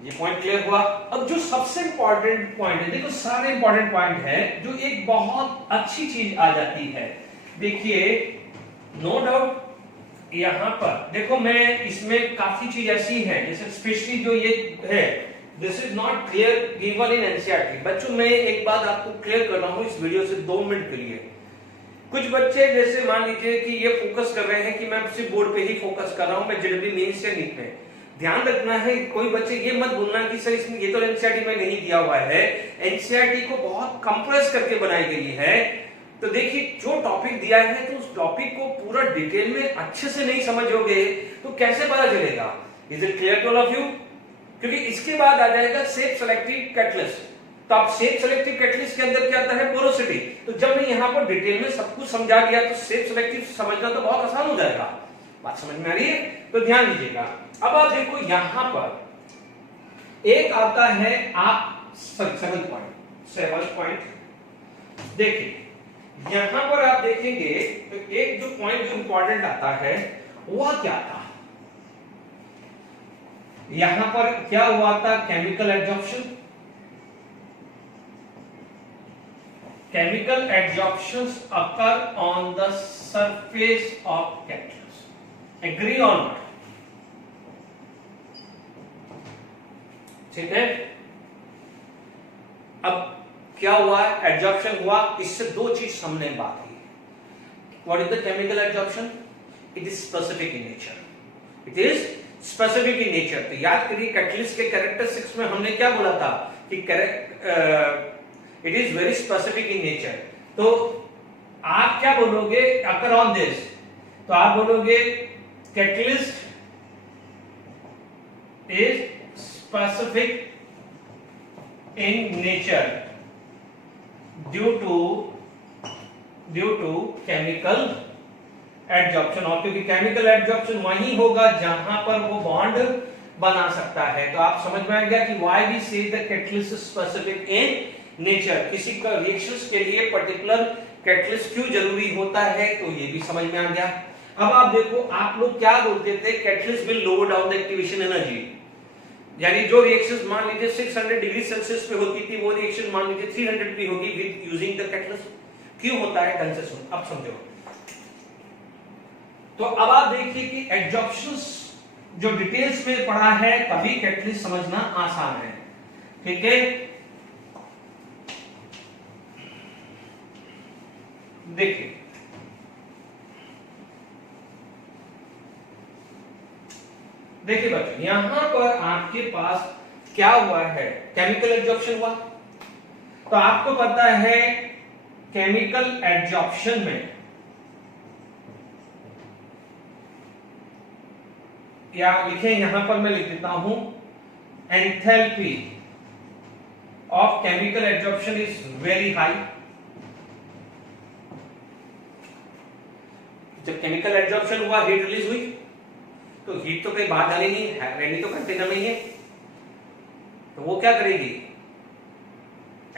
ये पॉइंट क्लियर हुआ। अब जो सबसे इंपॉर्टेंट पॉइंट है, देखो सारे इंपॉर्टेंट पॉइंट है, जो एक बहुत अच्छी चीज आ जाती है, देखिए नो डाउट यहां पर देखो मैं इसमें काफी चीज ऐसी है, जैसे स्पेशली जो ये है, this is not clear given in NCERT. बच्चों मैं एक बात आपको क्लियर कर रहा हूं इस वीडियो से 2 मिनट के लिए। कुछ बच्चे जैसे मान लीजिए कि ये फोकस कर रहे हैं कि मैं सिर्फ बोर्ड पे ही फोकस कर रहा हूं, मैं जेईई मेंस या नीट में, ध्यान रखना है कोई बच्चे ये मत बोलना कि सर इसमें ये तो एनसीईआरटी में नहीं दिया हुआ है। एनसीईआरटी को बहुत कंप्रेस करके बनाई गई है। तो देखिए जो टॉपिक दिया है तो उस टॉपिक को पूरा डिटेल में अच्छे से नहीं समझोगे तो कैसे पता चलेगा। Is it clear to all of you? क्योंकि इसके बाद आ जाएगा सेल्फ सेलेक्टिव कैटलिस्ट। तो आप सेल्फ सेलेक्टिव कैटलिस्ट के अंदर क्या आता है, पोरोसिटी। तो जब मैं यहां पर डिटेल में सब कुछ समझा दिया तो सेल्फ सेलेक्टिव समझना तो बहुत आसान हो जाएगा। बात समझ में आ रही है? तो ध्यान दीजिएगा। अब आप देखो यहां पर एक आता है आप सेवन पॉइंट देखिए यहां पर आप देखेंगे तो एक जो पॉइंट जो इंपॉर्टेंट आता है वह क्या था, यहां पर क्या हुआ था, chemical adsorption. Chemical adsorptions occur on the surface of catalyst, agree और नॉट? ठीक है। अब क्या हुआ, एडजॉर्प्शन हुआ, इससे 2 चीज सामने बात हुई। What is the chemical adsorption? It is specific in nature, it is specific in nature. तो याद करिए कैटलिस्ट के कैरेक्टरिस्टिक्स में हमने क्या बोला था कि it is very specific in nature. तो आप क्या बोलोगे अकर ऑन दिस? तो आप बोलोगे catalyst is specific in nature due to chemical adsorption. और क्योंकि केमिकल एडजॉर्प्शन वहीं होगा जहां पर वो बॉन्ड बना सकता है। तो आप समझ में आ गया कि व्हाई वी से the catalyst specific in nature. किसी का रिएक्शंस के लिए पर्टिकुलर कैटलिस्ट क्यों जरूरी होता है, तो ये भी समझ में आ गया। अब आप देखो आप लोग क्या बोलते थे, catalyst will lower down the activation energy, यानी जो रिएक्शंस मान लीजिए 600 डिग्री सेल्सियस पे होती थी वो रिएक्शन मान लीजिए 300 पे होगी विद यूजिंग द कैटलिस्ट। क्यों होता है, ढंग से सुन, अब समझो। तो अब आप देखिए कि एडजॉर्प्शंस जो डिटेल्स में पढ़ा है तभी कैटलिस्ट समझना आसान है, ठीक है। देखिए देखिए बच्चों यहां पर आपके पास क्या हुआ है, केमिकल एडजॉर्प्शन हुआ। तो आपको पता है केमिकल एडजॉर्प्शन में या लिखे यहां पर मैं लिख देता हूं enthalpy of chemical adsorption is very high. जब केमिकल एडजॉर्प्शन हुआ, हीट रिलीज हुई, तो हीट तो कहीं बाहर डाली नहीं है, रहनी तो कंटेनर में ही है, तो वो क्या करेगी,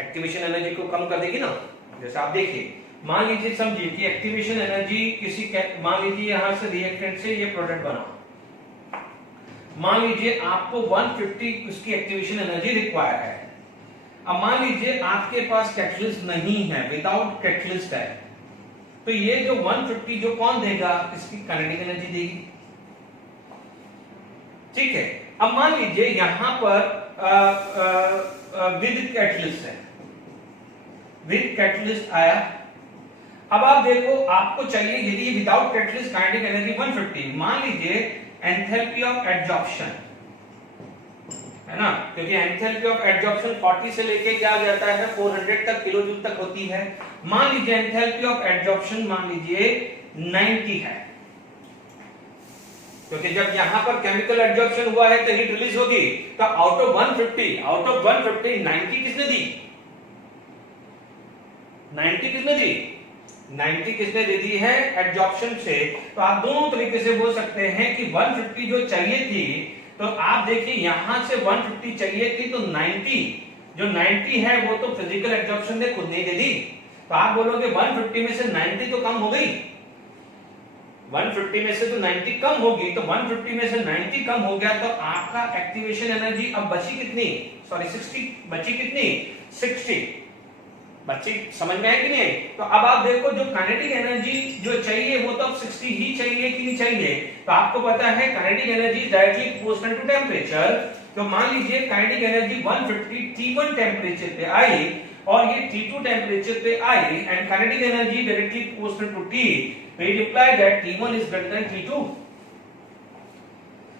एक्टिवेशन एनर्जी को कम कर देगी ना। जैसे आप देखिए, मान लीजिए समझिए कि एक्टिवेशन एनर्जी किसी, मान लीजिए यहां से रिएक्टेंट से ये प्रोडक्ट बना, मान लीजिए आपको 150 उसकी एक्टिवेशन एनर्जी रिक्वायर है। अब मान लीजिए आपके पास कैटलिस्ट नहीं है, विदाउट कैटलिस्ट है, तो ये जो 150 जो कौन देगा, इसकी काइनेटिक एनर्जी देगी। ठीक है, अब मान लीजिए यहां पर विद कैटलिस्ट है, विद कैटलिस्ट आया। अब आप देखो, आपको चाहिए यदि विदाउट कैटलिस्ट काइनेटिक एनर्जी 150, मान लीजिए एंथैल्पी ऑफ एडजॉर्प्शन है ना, क्योंकि एंथैल्पी ऑफ एडजॉर्प्शन 40 से लेके क्या जाता है 400 तक किलो जूल तक होती है। मान लीजिए एंथैल्पी ऑफ एडजॉर्प्शन मान लीजिए 90 है, क्योंकि जब यहां पर केमिकल एडजॉर्प्शन हुआ है तो हीट रिलीज होगी, तो आउट ऑफ 150 90 किसने दी, 90 किसने दी, 90 किसने दे दी है एडजॉर्प्शन से। तो आप दोनों तरीके से बोल सकते हैं कि 150 जो चाहिए थी, तो आप देखिए यहां से 150 चाहिए थी, तो 90 जो 90 है वो तो फिजिकल एडजॉर्प्शन ने खुद नहीं दे दी, तो आप बोलोगे 150 में से 90 तो कम हो गई, 150 में से तो 90 कम होगी, तो 150 में से 90 कम हो गया, तो आपका एक्टिवेशन एनर्जी अब बची कितनी, सॉरी 60 बची कितनी, 60 बच्चे समझ में आए कि नहीं। तो अब आप देखो जो काइनेटिक एनर्जी जो चाहिए वो तो अब 60 ही चाहिए कि नहीं चाहिए, तो आपको पता है kinetic energy directly proportional to temperature. तो मान लीजिए काइनेटिक एनर्जी 150 T1 टेम्परेचर पे आई और ये T2 टेम्परेचर पे आई, and kinetic energy directly proportional to T, it imply that T1 is greater than T2।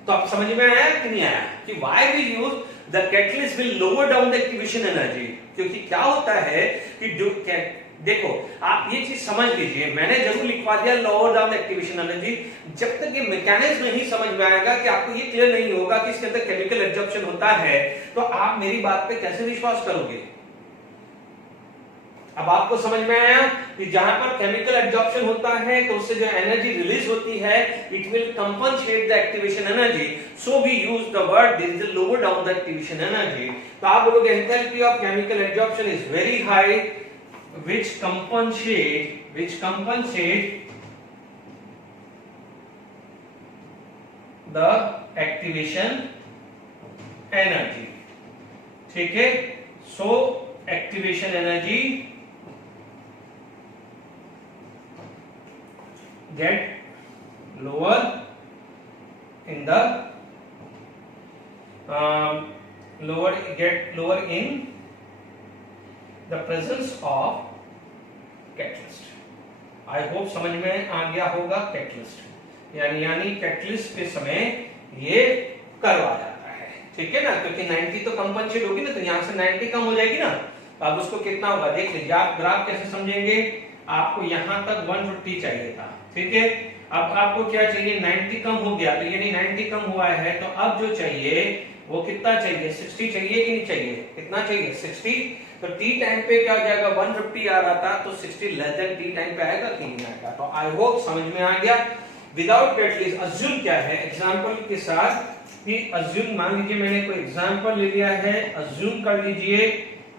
तो आप समझ में आया कि नहीं आया कि why we use the catalyst will lower down the activation energy. क्योंकि क्या होता है कि जो देखो आप ये चीज समझ लीजिए, मैंने जरूर लिखवा दिया lower down the activation energy, जब तक ये मैकेनिज्म नहीं समझ में आएगा, कि आपको ये क्लियर नहीं होगा कि इसके अंदर केमिकल एब्जॉर्प्शन होता है, तो आप मेरी बात पे कैसे विश्वास करोगे। अब आपको समझ में आया कि जहां पर केमिकल एब्जॉर्प्शन होता है तो उससे जो एनर्जी रिलीज होती है it will compensate the activation energy, so we use the word there is a lower down the activation energy. तो आप बोलोगे enthalpy of chemical absorption is very high which compensate the activation energy। ठीक है, so activation energy get lower in the lower in the presence of catalyst. I hope समझ में आ गया होगा। कैटलिस्ट यानी कैटलिस्ट के समय ये करवा जाता है, ठीक है ना, क्योंकि 90 तो कंपनसेट होगी ना, तो यहां से 90 कम हो जाएगी ना। अब उसको कितना होगा देख लीजिए, आप ग्राफ कैसे समझेंगे, आपको यहां तक 150 चाहिए था, ठीक है, अब आपको क्या चाहिए 90 कम हो गया, तो यानी 90 कम हुआ है, तो अब जो चाहिए वो कितना चाहिए 60 चाहिए कि नहीं चाहिए, कितना चाहिए 60। तो टी टाइम पे क्या हो जाएगा 150 आ रहा था, तो 60 लेस देन टी टाइम पे आएगा कि नहीं आएगा। तो आई होप समझ में आ गया। विदाउट कैटलिस्ट अज्यूम क्या है, एग्जांपल के साथ कि अज्यूम मान लीजिए मैंने कोई एग्जांपल ले लिया है, अज्यूम कर लीजिए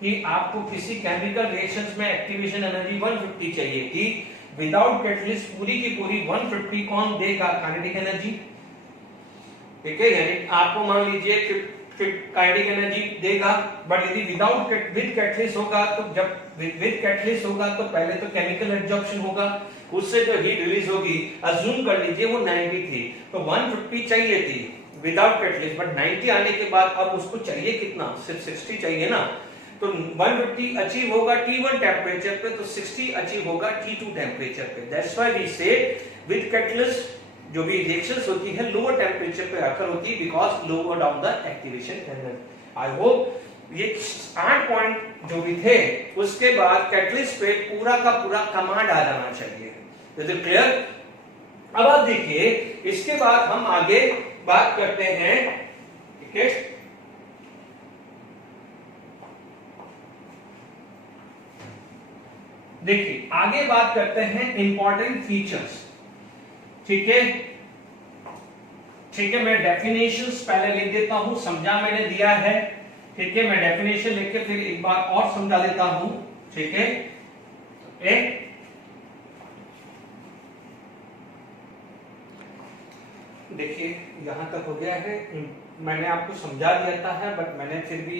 कि आपको किसी केमिकल रिएक्शंस में एक्टिवेशन एनर्जी 150 चाहिए थी, विदाउट कैटलिस्ट पूरी की पूरी 150 कौन देगा काइनेटिक एनर्जी, ठीक है, यानी आपको मान लीजिए काइनेटिक एनर्जी देगा, बट यदि विदाउट विद कैटलिस्ट होगा, तो जब विद कैटलिस्ट होगा तो पहले तो केमिकल एब्जॉर्प्शन होगा, उससे जो हीट रिलीज होगी, अज्यूम कर लीजिए वो 90 थी, तो 150 चाहिए थी विदाउट कैटलिस्ट, बट 90 आने के बाद अब उसको चाहिए कितना, सिर्फ 60 चाहिए ना, तो 150 अचीव होगा T1 टेम्परेचर पे, तो 60 अचीव होगा T2 टेम्परेचर पे। दैट्स व्हाई वी से विद कैटलिस्ट जो भी रिएक्शंस होती है लोअर टेम्परेचर पे आकर होती है, because lower down the activation energy. I hope ये 8 पॉइंट जो भी थे, उसके बाद कैटलिस्ट पे पूरा का पूरा कमांड आ जाना चाहिए। Is it clear? अब आप देखिए, इसके बाद हम आगे बात करते हैं, ठीक है, देखिए आगे बात करते हैं इंपॉर्टेंट फीचर्स, ठीक है, ठीक है। मैं डेफिनेशंस पहले लिख देता हूं, समझा मैंने दिया है, ठीक है, मैं डेफिनेशन लिख के फिर एक बार और समझा देता हूं, ठीक है। देखिए यहां तक हो गया है, मैंने आपको समझा दिया था है, बट मैंने फिर भी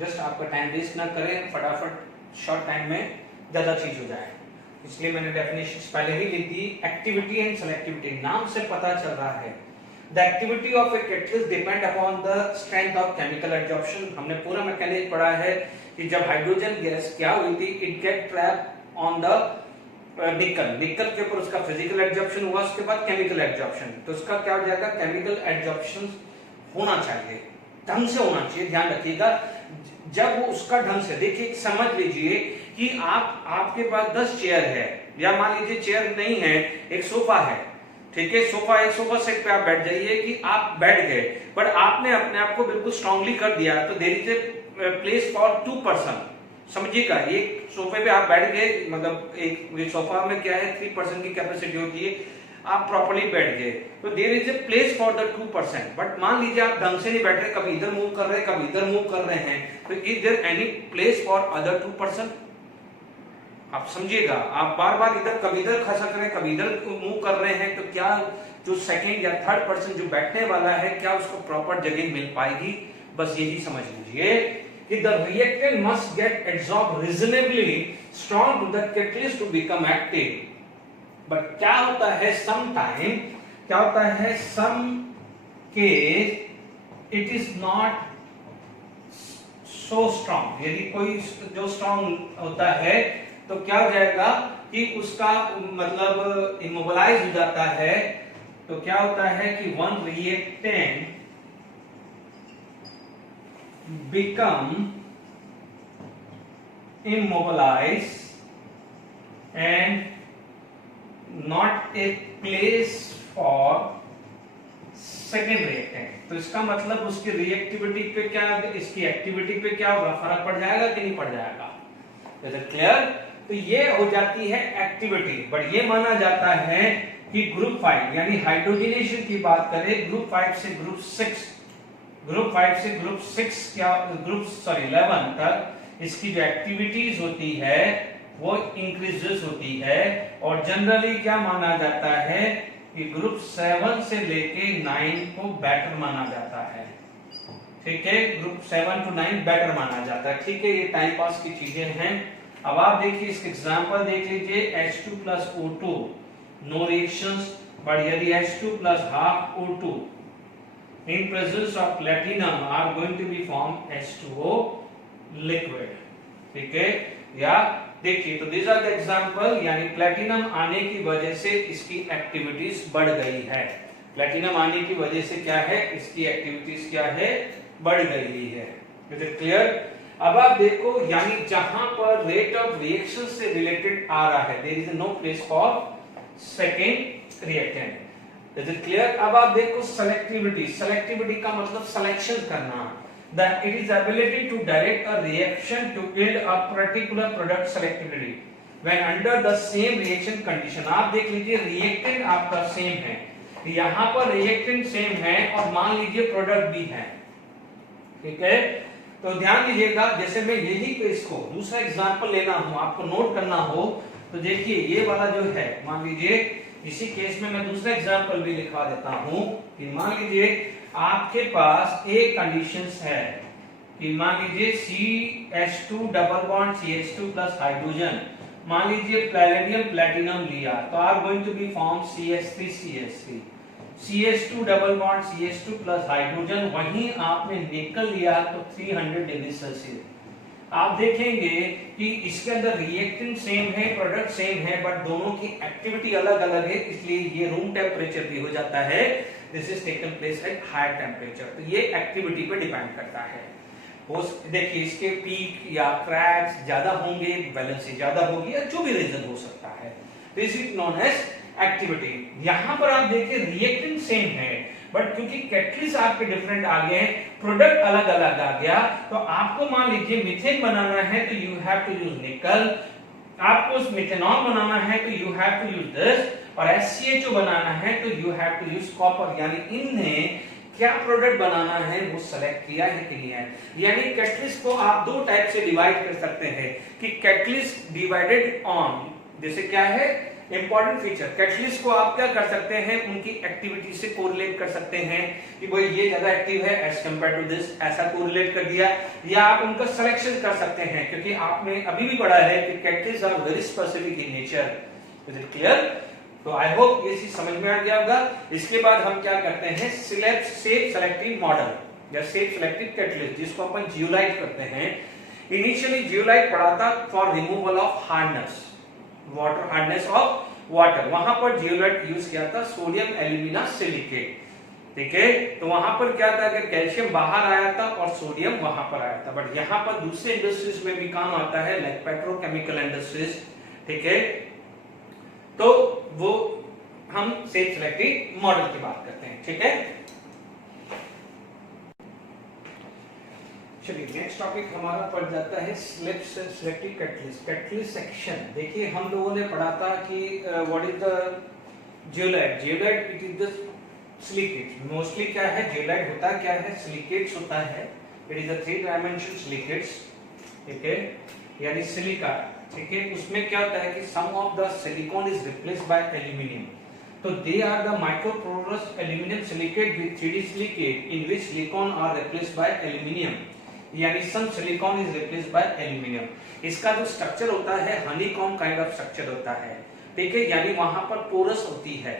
जस्ट आपका टाइम वेस्ट ना करें, फटाफट शॉर्ट टाइम में ज्यादा चीज हो जाए, इसलिए मैंने डेफिनेशंस पहले ही लिख दी। एक्टिविटी एंड सेलेक्टिविटी, नाम से पता चल रहा है, the activity of a catalyst depend upon the strength of chemical adsorption. हमने पूरा मैकेनिज्म पढ़ा है कि जब हाइड्रोजन गैस क्या हुई थी, it get trap on the निकल, निकल के ऊपर उसका फिजिकल एडजॉर्प्शन हुआ, उसके बाद केमिकल एडजॉर्प्शन, तो उसका क्या हो जाएगा, केमिकल एडजॉर्प्शन होना चाहिए, ढंग से होना चाहिए, ध्यान रखिएगा। जब वो उसका ढंग से, देखिए समझ लीजिए कि आपके पास 10 चेयर है, या मान लीजिए चेयर नहीं है, एक सोफा है, ठीक है, सोफा, एक सोफा सेट पे आप बैठ जाइए कि आप बैठ गए, बट आपने अपने आप को बिल्कुल स्ट्रांगली कर दिया, तो there is a place for 2 person, समझिएगा, एक सोफे पे आप बैठ गए, मतलब एक सोफा में क्या है 3 पर्सन की कैपेसिटी होती है, आप प्रॉपर्ली बैठ गए, तो there is a place for the 2 person, but मान लीजिए आप ढंग से नहीं बैठ रहे, कभी इधर मूव कर रहे हैं, कभी इधर मूव कर रहे हैं, तो is there any place for other 2 person? आप समझिएगा, आप बार बार इधर कभी इधर खसक रहे हैं, कभी इधर मूव कर रहे हैं, तो क्या जो सेकंड या थर्ड पर्सन जो बैठने वाला है, क्या उसको प्रॉपर जगह मिल पाएगी? बस यही समझ लीजिए कि the reactant must get absorbed reasonably strong to the catalyst to become active. But क्या होता है sometime, क्या होता है some case it is not so strong, यदि कोई जो strong होता है तो क्या हो जाएगा कि उसका मतलब immobilize हो जाता है, तो क्या होता है कि one reactant become immobilized and not a place for second reactant। तो इसका मतलब उसकी रिएक्टिविटी पे क्या, इसकी एक्टिविटी पे क्या होगा, फर्क पड़ जाएगा कि नहीं पड़ जाएगा? Is it clear? तो ये हो जाती है एक्टिविटी, बट ये माना जाता है कि ग्रुप 5 यानी हाइड्रोजनेशन की बात करें, ग्रुप 5 से ग्रुप 6, ग्रुप 5 से ग्रुप 6 क्या, ग्रुप 11 तक इसकी जो एक्टिविटीज होती है वो इंक्रीजेस होती है, और जनरली क्या माना जाता है कि ग्रुप 7 से लेके 9 को बेटर माना जाता है, ठीक है, ग्रुप 7 to 9 बेटर माना जाता है, ठीक है, ये टाइम पास की चीजें हैं। अब आप देखिए इसके एग्जांपल देख लीजिए, H2 plus O2 no reactions, but यदि H2 plus half O2 in presence of platinum are going to be formed H2O liquid, ठीक है, या देखिए, तो these are the example, यानी प्लेटिनम आने की वजह से इसकी एक्टिविटीज बढ़ गई है, प्लेटिनम आने की वजह से क्या है, इसकी एक्टिविटीज क्या है, बढ़ गई है। Is it clear? अब आप देखो, यानी जहां पर रेट ऑफ रिएक्शन से रिलेटेड आ रहा है, there is no place for second reactant. Is it clear? अब आप देखो सेलेक्टिविटी, सेलेक्टिविटी का मतलब सिलेक्शन करना, that it is ability to direct a reaction to yield a particular product selectively when under the same reaction condition। आप देख लीजिए reactant आपका सेम है, यहां पर रिएक्टेंट सेम है और मान लीजिए प्रोडक्ट भी है, ठीक है, तो ध्यान दीजिएगा, जैसे मैं यही पे इसको दूसरा एग्जांपल लेना हो, आपको नोट करना हो, तो देखिए ये वाला जो है, मान लीजिए इसी केस में मैं दूसरा एग्जांपल भी लिखवा देता हूं कि मान लीजिए आपके पास एक कंडीशंस है कि मान लीजिए CH2 double bond CH2 plus hydrogen, मान लीजिए पैलेडियम प्लैटिनम लिया, तो are going to be form CH3 CH3, CH2 double bond CH2 plus hydrogen, वहीं आपने निकल लिया तो 300 डिग्री सेल्सियस। आप देखेंगे कि इसके अंदर रिएक्टेंट सेम है, प्रोडक्ट सेम है, बट दोनों की एक्टिविटी अलग अलग है, इसलिए ये रूम टेम्परेचर भी हो जाता है, this is taken place at higher temperature. तो ये एक्टिविटी पे डिपेंड करता है। देखिए इसके पीक या क्रैक्स ज्यादा होंगे, बैलेंस ज्यादा होगी, या जो भी रीजन हो सकता है, this is known as activity. यहां पर आप देखिए रिएक्टेंट सेम है, बट क्योंकि कैटलिस्ट आपके डिफरेंट आ गए हैं, प्रोडक्ट अलग अलग आ गया, तो आपको मान लीजिए मीथेन बनाना है तो यू हैव टू यूज निकल, आपको मिथेनॉल बनाना है तो you have to use this, और HCHO बनाना है तो you have to use copper. यानी इन्हें क्या प्रोडक्ट बनाना है वो सेलेक्ट किया है कि नहीं है। यानी कैटलिस्ट को आप दो टाइप से डिवाइड कर सकते हैं कि कैटलिस्ट डिवाइडेड ऑन, जैसे क्या है इंपॉर्टेंट फीचर, कैटलिस्ट को आप क्या कर सकते हैं उनकी एक्टिविटी से कोरिलेट कर सकते हैं कि भाई ये ज्यादा एक्टिव है एज कंपेयर टू दिस, ऐसा कोरिलेट कर दिया, या आप उनका सिलेक्शन कर सकते हैं क्योंकि आपने अभी भी पढ़ा है कि catalyst are very specific in nature. Is it clear? तो आई होप ये चीज समझ में आ गया होगा। इसके बाद हम क्या करते हैं, सेफ सेलेक्टिव मॉडल या सेफ सेलेक्टिव कैटलिस्ट, जिसको अपन जियोलाइट करते हैं। इनिशियली जियोलाइट पढ़ा था for removal of hardness, water hardness of water, वहां पर जियोलाइट यूज किया था सोडियम एल्यूमिना सिलिकेट, ठीक है। तो वहां पर क्या था कि कैल्शियम बाहर आया था और सोडियम वहां पर आया था, बट यहां पर दूसरे इंडस्ट्रीज में भी काम आता है लाइक पेट्रोकेमिकल इंडस्ट्रीज, ठीक है। तो वो हम सेफ सेलेक्टिव मॉडल की बात करते हैं, ठीक है। चलिए नेक्स्ट टॉपिक हमारा पड़ जाता है सेलेक्टिव कैटलिस्ट, कैटलिस्ट सेक्शन। देखिए हम लोगों ने पढ़ा था कि what is the zeolite, zeolite it is the silicate, mostly क्या है जियोलाइट होता क्या है, सिलिकेट्स होता है, it is the 3 dimension silicates, ठीक है, यानी सिलिका, ठीक है। उसमें क्या होता है कि some of the silicon is replaced by aluminium, तो they are the microporous aluminium silicate with 3D silicate in which silicon are replaced by aluminium, यानी some silicon is replaced by aluminium. इसका जो स्ट्रक्चर होता है honeycomb kind of structure होता है, ठीक है, यानी वहां पर पोरस होती है,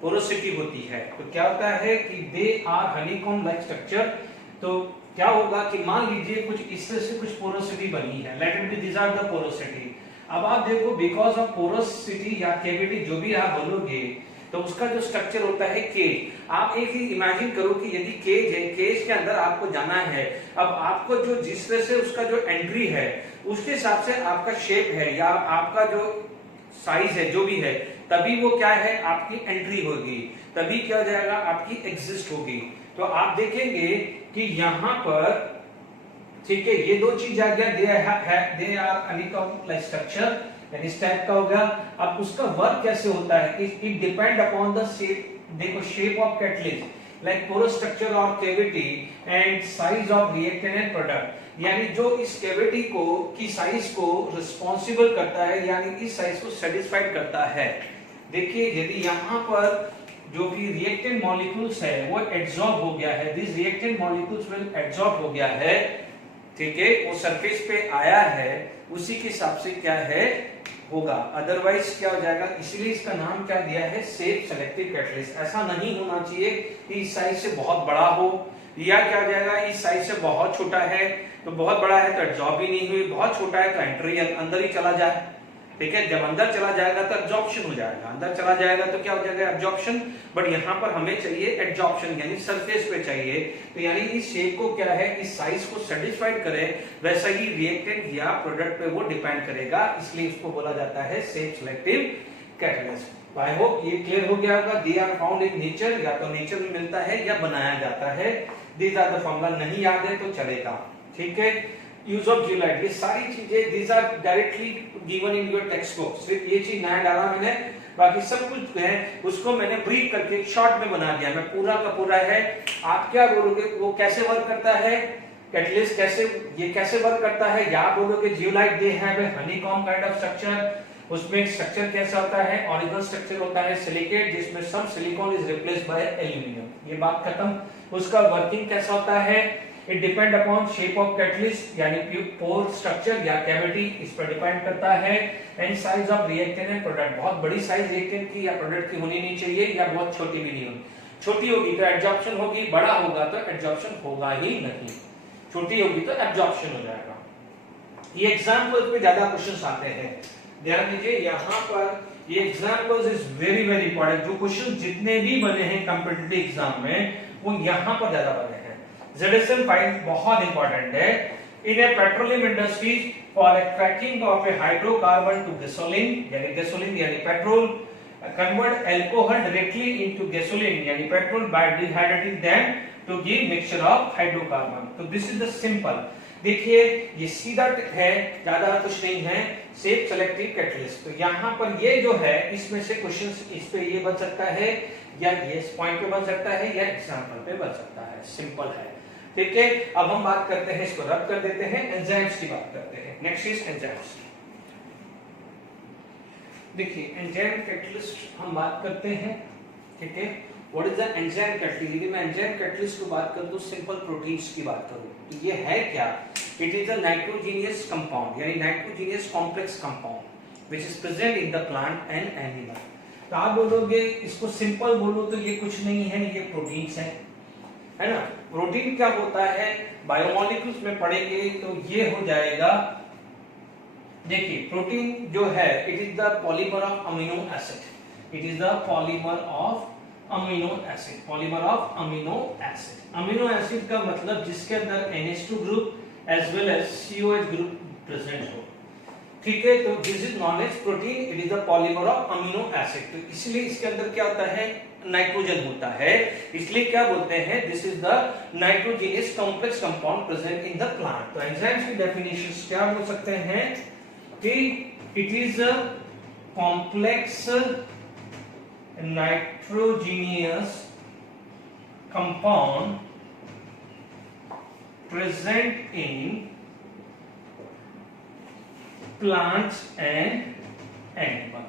पोरोसिटी होती है। तो क्या होता है कि they are honeycomb like structure, तो क्या होगा कि मान लीजिए कुछ इस तरह से कुछ पोरोसिटी बनी है, let it be this are the porosity. अब आप देखो बिकॉज ऑफ पोरोसिटी या कैविटी जो भी आप बोलोगे, तो उसका जो स्ट्रक्चर होता है केज, आप एक ही इमेजिन करो कि यदि केज है, केज के अंदर आपको जाना है, अब आपको जो जिस तरह से उसका जो एंट्री है उसके हिसाब से आपका शेप है या आपका जो साइज है जो भी है, तभी वो क्या है आपकी एंट्री होगी, तभी क्या हो जाएगा आपकी एग्जिस्ट होगी। तो आप देखेंगे कि यहां पर, ठीक है, ये दो चीज आ गया, they are honeycomb like structure, यानी इस टाइप का हो गया। अब उसका वर्क कैसे होता है कि it depend upon the shape, देखो shape of catalyst like porous structure और cavity and size of reactant and product, यानी जो इस कैविटी को की साइज को रिस्पॉन्सिबल करता है, यानी इस साइज को सेटिस्फाइड करता है। देखिए यदि यहाँ पर जो भी रिएक्टेंट मॉलिक्यूल्स है वो एड्सॉर्ब हो गया है, this reactant molecules will adsorb हो गया है, ठीक है, वो सरफेस पे आया है, उसी के हिसाब से क्या है होगा, अदरवाइज क्या हो जाएगा। इसलिए इसका नाम क्या दिया है, सेफ सेलेक्टिव कैटलिस्ट। ऐसा नहीं होना चाहिए कि इस साइज से बहुत बड़ा हो, या क्या हो जाएगा इस साइज से बहुत छोटा है, तो बहुत बड़ा है तो एब्जॉर्ब ही नहीं हुई, बहुत छोटा है तो एंट्री अंदर ही चला जाए, ठीक है। जब अंदर चला जाएगा तो एब्जॉर्प्शन हो जाएगा, अंदर चला जाएगा तो क्या हो जाएगा एब्जॉर्प्शन, बट यहाँ पर हमें चाहिए एब्जॉर्प्शन, यानी सरफेस पे चाहिए। तो यानी इस शेप को क्या है, इस साइज को सेटिस्फाइड करे, वैसा ही रिएक्टेंट या प्रोडक्ट पे वो डिपेंड करेगा, इसलिए इसको बोला जाता है shape selective catalyst. I hope ये क्लियर हो गया होगा। They are found in nature, या तो नेचर में मिलता है या बनाया जाता है। दीज आर द फॉर्मूला, नहीं याद है तो चलेगा, ठीक है। यूज ऑफ जियोलाइट, ये सारी चीजें these are directly given in your text book, सिर्फ ये चीज नया डाला मैंने, बाकी सब कुछ है उसको मैंने ब्रीफ करके शॉर्ट में बना दिया, मैं पूरा का पूरा है। आप क्या बोलोगे वो कैसे वर्क करता है कैटलिस्ट, कैसे ये कैसे वर्क करता है, या आप बोलोगे zeolite they have a honeycomb kind of structure, उसमें स्ट्रक्चर कैसा होता है, ओरिजिनल स्ट्रक्चर होता है सिलिकेट जिसमें some silicon is replaced by aluminium, ये बात खत्म। उसका वर्किंग कैसा होता है, it depend upon shape of catalyst, यानी पोर स्ट्रक्चर या कैविटी, इस पर डिपेंड करता है, and size of reactant and product, बहुत बड़ी साइज रिएक्टेंट की या प्रोडक्ट की होनी नहीं चाहिए, या बहुत छोटी भी नहीं होनी, छोटी होगी तो एब्जॉर्प्शन होगी, बड़ा होगा तो एब्जॉर्प्शन होगा ही नहीं, छोटी होगी तो एब्जॉर्प्शन हो जाएगा। ये एग्जांपल्स पे ज्यादा क्वेश्चंस आते हैं, ध्यान दीजिए यहाँ पर ये examples is very very important, जो क्वेश्चन जितने भी बने हैं कॉम्पिटिटिव एग्जाम में वो यहाँ पर ज्यादा बने हैं। ZSM फाइल बहुत इंपॉर्टेंट है। In a petroleum industries for a cracking of a hydrocarbon to gasoline, यानी गैसोलीन यानी petrol, convert alcohol directly into gasoline यानी petrol by dehydrating them to give mixture of hydrocarbon. तो this is the simple. देखिए ये सीधा है, ज्यादा कुछ नहीं है, सेफ सेलेक्टिव कैटलिस्ट। तो यहाँ पर ये जो है इसमें से क्वेश्चन इस पे ये बन सकता है या ये इस पॉइंट पे बन सकता है या एग्जाम्पल पे बन सकता है, सिंपल है। ठीक है, अब हम बात करते हैं, इसको रब कर देते हैं, एंजाइम्स की बात करते हैं। Next is enzymes. देखिए एंजाइम कैटलिस्ट हम बात करते हैं। ठीक है, what is the enzyme catalyst? यदि मैं एंजाइम कैटलिस्ट की बात करूं तो सिंपल प्रोटीन्स की बात करूं तो ये है क्या? It is a nitrogenous compound यानी nitrogenous complex compound which is present in the plant and animal. तो आप बोलोगे इसको सिंपल बोलो तो ये कुछ नहीं है, ये प्रोटीन्स है ना। प्रोटीन क्या होता है, बायोमोलिक्यूल्स में पढ़ेंगे तो ये हो जाएगा। देखिए प्रोटीन जो है it is the polymer of amino acid, it is the polymer of amino acid, polymer of amino acid. Amino acid का मतलब जिसके अंदर NH2 group as well as COH group present हो। ठीक है, तो this is known as protein, it is the polymer of amino acid. तो इसलिए इसके अंदर क्या होता है, नाइट्रोजन होता है, इसलिए क्या बोलते हैं, this is the nitrogenous complex compound present in the plant. तो एंजाइम्स की डेफिनेशंस क्या बोल सकते हैं कि it is a complex nitrogenous compound present in plants and animal।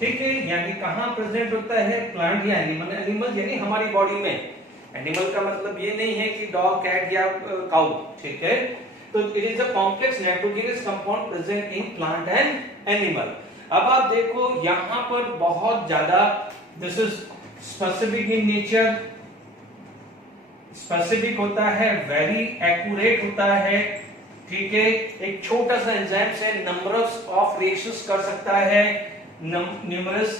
ठीक है, यानी कहां प्रेजेंट होता है, प्लांट या एनिमल। एनिमल यानी हमारी बॉडी में, एनिमल का मतलब ये नहीं है कि डॉग, कैट या काउ। ठीक है, तो it is a complex nitrogenous compound present in plant and animal. अब आप देखो यहां पर बहुत ज्यादा, this is specific in nature, specific होता है, वेरी एक्यूरेट होता है। ठीक है, एक छोटा सा एंजाइम से नंबर्स ऑफ रिएक्शंस कर सकता है, न्यूमरस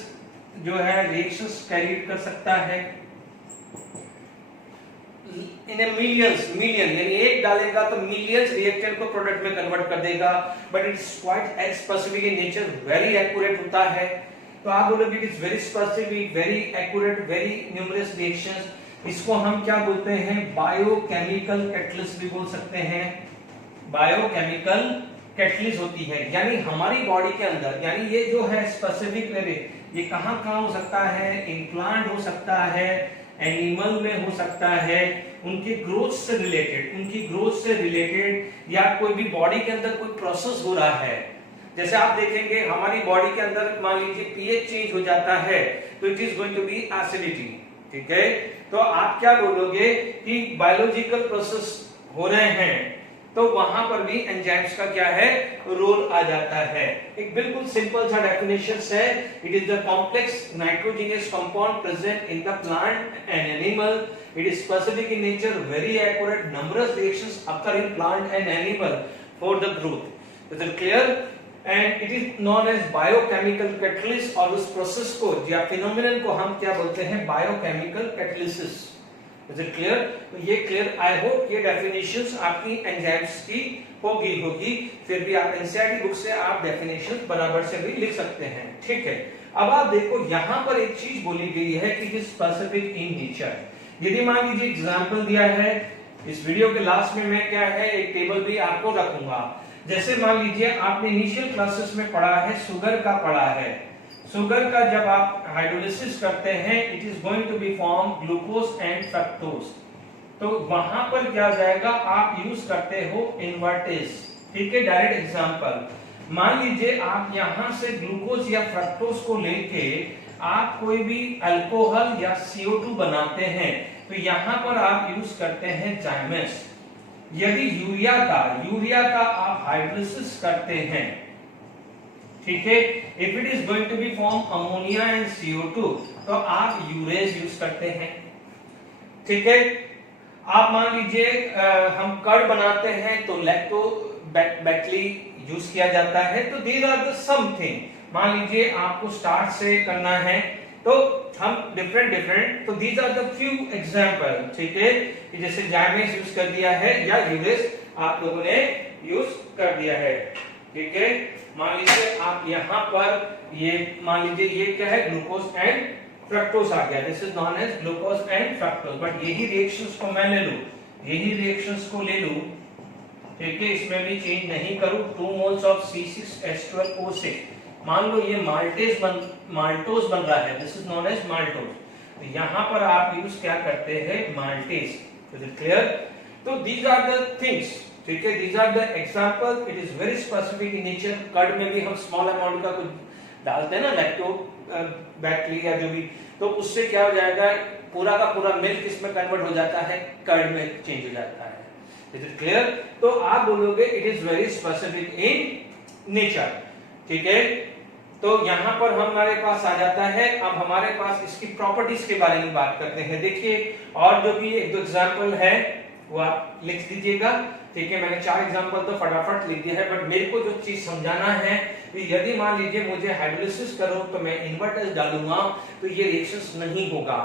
जो है रिएक्शंस कैरी कर सकता है इन मिलियन यानी एक डालेगा तो मिलियंस रिएक्टेंट को प्रोडक्ट में कन्वर्ट कर देगा। But it's quite specific in nature, very accurate होता है। तो आप बोलोगे it is very specific, very accurate, very numerous reactions. इसको हम क्या बोलते हैं, बायोकेमिकल कैटलिस्ट भी बोल सकते हैं। बायोकेमिकल कैटलिस्ट होती है यानी हमारी बॉडी के अंदर, यानी ये जो है स्पेसिफिक ये कहां कहां हो सकता है, इन प्लांट हो सकता है, एनिमल में हो सकता है, उनकी ग्रोथ से रिलेटेड या कोई भी बॉडी के अंदर कोई प्रोसेस हो रहा है। जैसे आप देखेंगे हमारी बॉडी के अंदर मान लीजिए पीएच चेंज हो जाता है तो it is going to be acidity. ठीक है, तो आप क्या बोलोगे कि बायोलॉजिकल प्रोसेस हो रहे हैं तो वहां पर भी एंजाइम्स का क्या है, रोल आ जाता है। एक बिल्कुल सिंपल सा डेफिनेशन है, it is the complex nitrogenous compound present in the plant and animal, it is specific in nature, very accurate, numbers reactions occur in plant and animal for the growth. Is it clear? And it is known as biochemical catalyst, और उस process को या phenomenon को हम क्या बोलते हैं, biochemical catalysis. Is it clear? तो ये क्लियर, आई होप ये डेफिनेशंस आपकी एंजाइम्स की होगी। फिर भी आप एनसीईआरटी बुक से आप डेफिनेशंस बराबर से भी लिख सकते हैं। ठीक है, अब आप देखो यहां पर एक चीज बोली गई है कि it is specific in nature. यदि मान लीजिए एग्जांपल दिया है, इस वीडियो के लास्ट में मैं क्या है एक टेबल भी आपको रखूंगा। जैसे मान लीजिए आपने इनिशियल क्लासेस में पढ़ा है, शुगर का पढ़ा है। शुगर का जब आप हाइड्रोलिसिस करते हैं it is going to be form glucose and fructose. तो वहां पर क्या जाएगा, आप यूज करते हो इन्वर्टेज। ठीक है, डायरेक्ट एग्जांपल, मान लीजिए आप यहां से ग्लूकोज या फ्रक्टोज को लेके आप कोई भी अल्कोहल या CO2 बनाते हैं तो यहां पर आप यूज करते हैं जाइमस। यदि यूरिया का आप हाइड्रोलिसिस करते हैं, ठीक है, if it is going to be form ammonia and CO2 तो आप यूरेज यूज करते हैं। ठीक है, आप मान लीजिए हम कर्ड बनाते हैं तो लैक्टोबैक्टरी यूज किया जाता है। तो दीज आर द समथिंग, मान लीजिए आपको स्टार्ट से करना है तो हम डिफरेंट, तो these are the few example. ठीक है, जैसे जाइमेस यूज कर दिया है या यूरेज आप लोगों ने यूज कर दिया है। ठीक है, मान लीजिए आप यहाँ पर ये मान लीजिए ये क्या है, ग्लूकोज एंड फ्रक्टोज आ गया, this is known as glucose and fructose. But यही रिएक्शंस को मैं ले लूं, यही रिएक्शंस को ले लूं, ठीक है, इसमें भी चेंज नहीं करूं, 2 मोल्स ऑफ C6H12O6, मान लो ये माल्टोज बन रहा है, this is known as maltose. तो यहां पर आप यूज क्या करते हैं, माल्टेज। Is it clear? तो दीज आर द थिंग्स, ठीक है, these are the example, it is very specific in nature. Curd में भी हम स्मॉल अमाउंट का कुछ डालते हैं ना, लैक्टोबैक्टीरिया जो भी, तो उससे क्या हो जाएगा, पूरा का पूरा मिल्क इसमें कन्वर्ट हो जाता है, कर्ड में चेंज हो जाता है। Is it clear? तो आप बोलोगे it is very specific in nature, ठीक है। तो यहां पर हमारे पास आ जाता है, अब हमारे पास इसकी प्रॉपर्टीज के बारे में बात करते हैं। देखिए, और जो भी एक दो एग्जांपल है वो आप लिख दीजिएगा, ठीक है। मैंने 4 एग्जांपल तो फटाफट लिख दिया है, बट मेरे को जो चीज समझाना है कि यदि मान लीजिए मुझे हाइड्रोलिसिस करो तो मैं इन्वर्टेज डालूंगा तो ये रिएक्शंस नहीं होगा।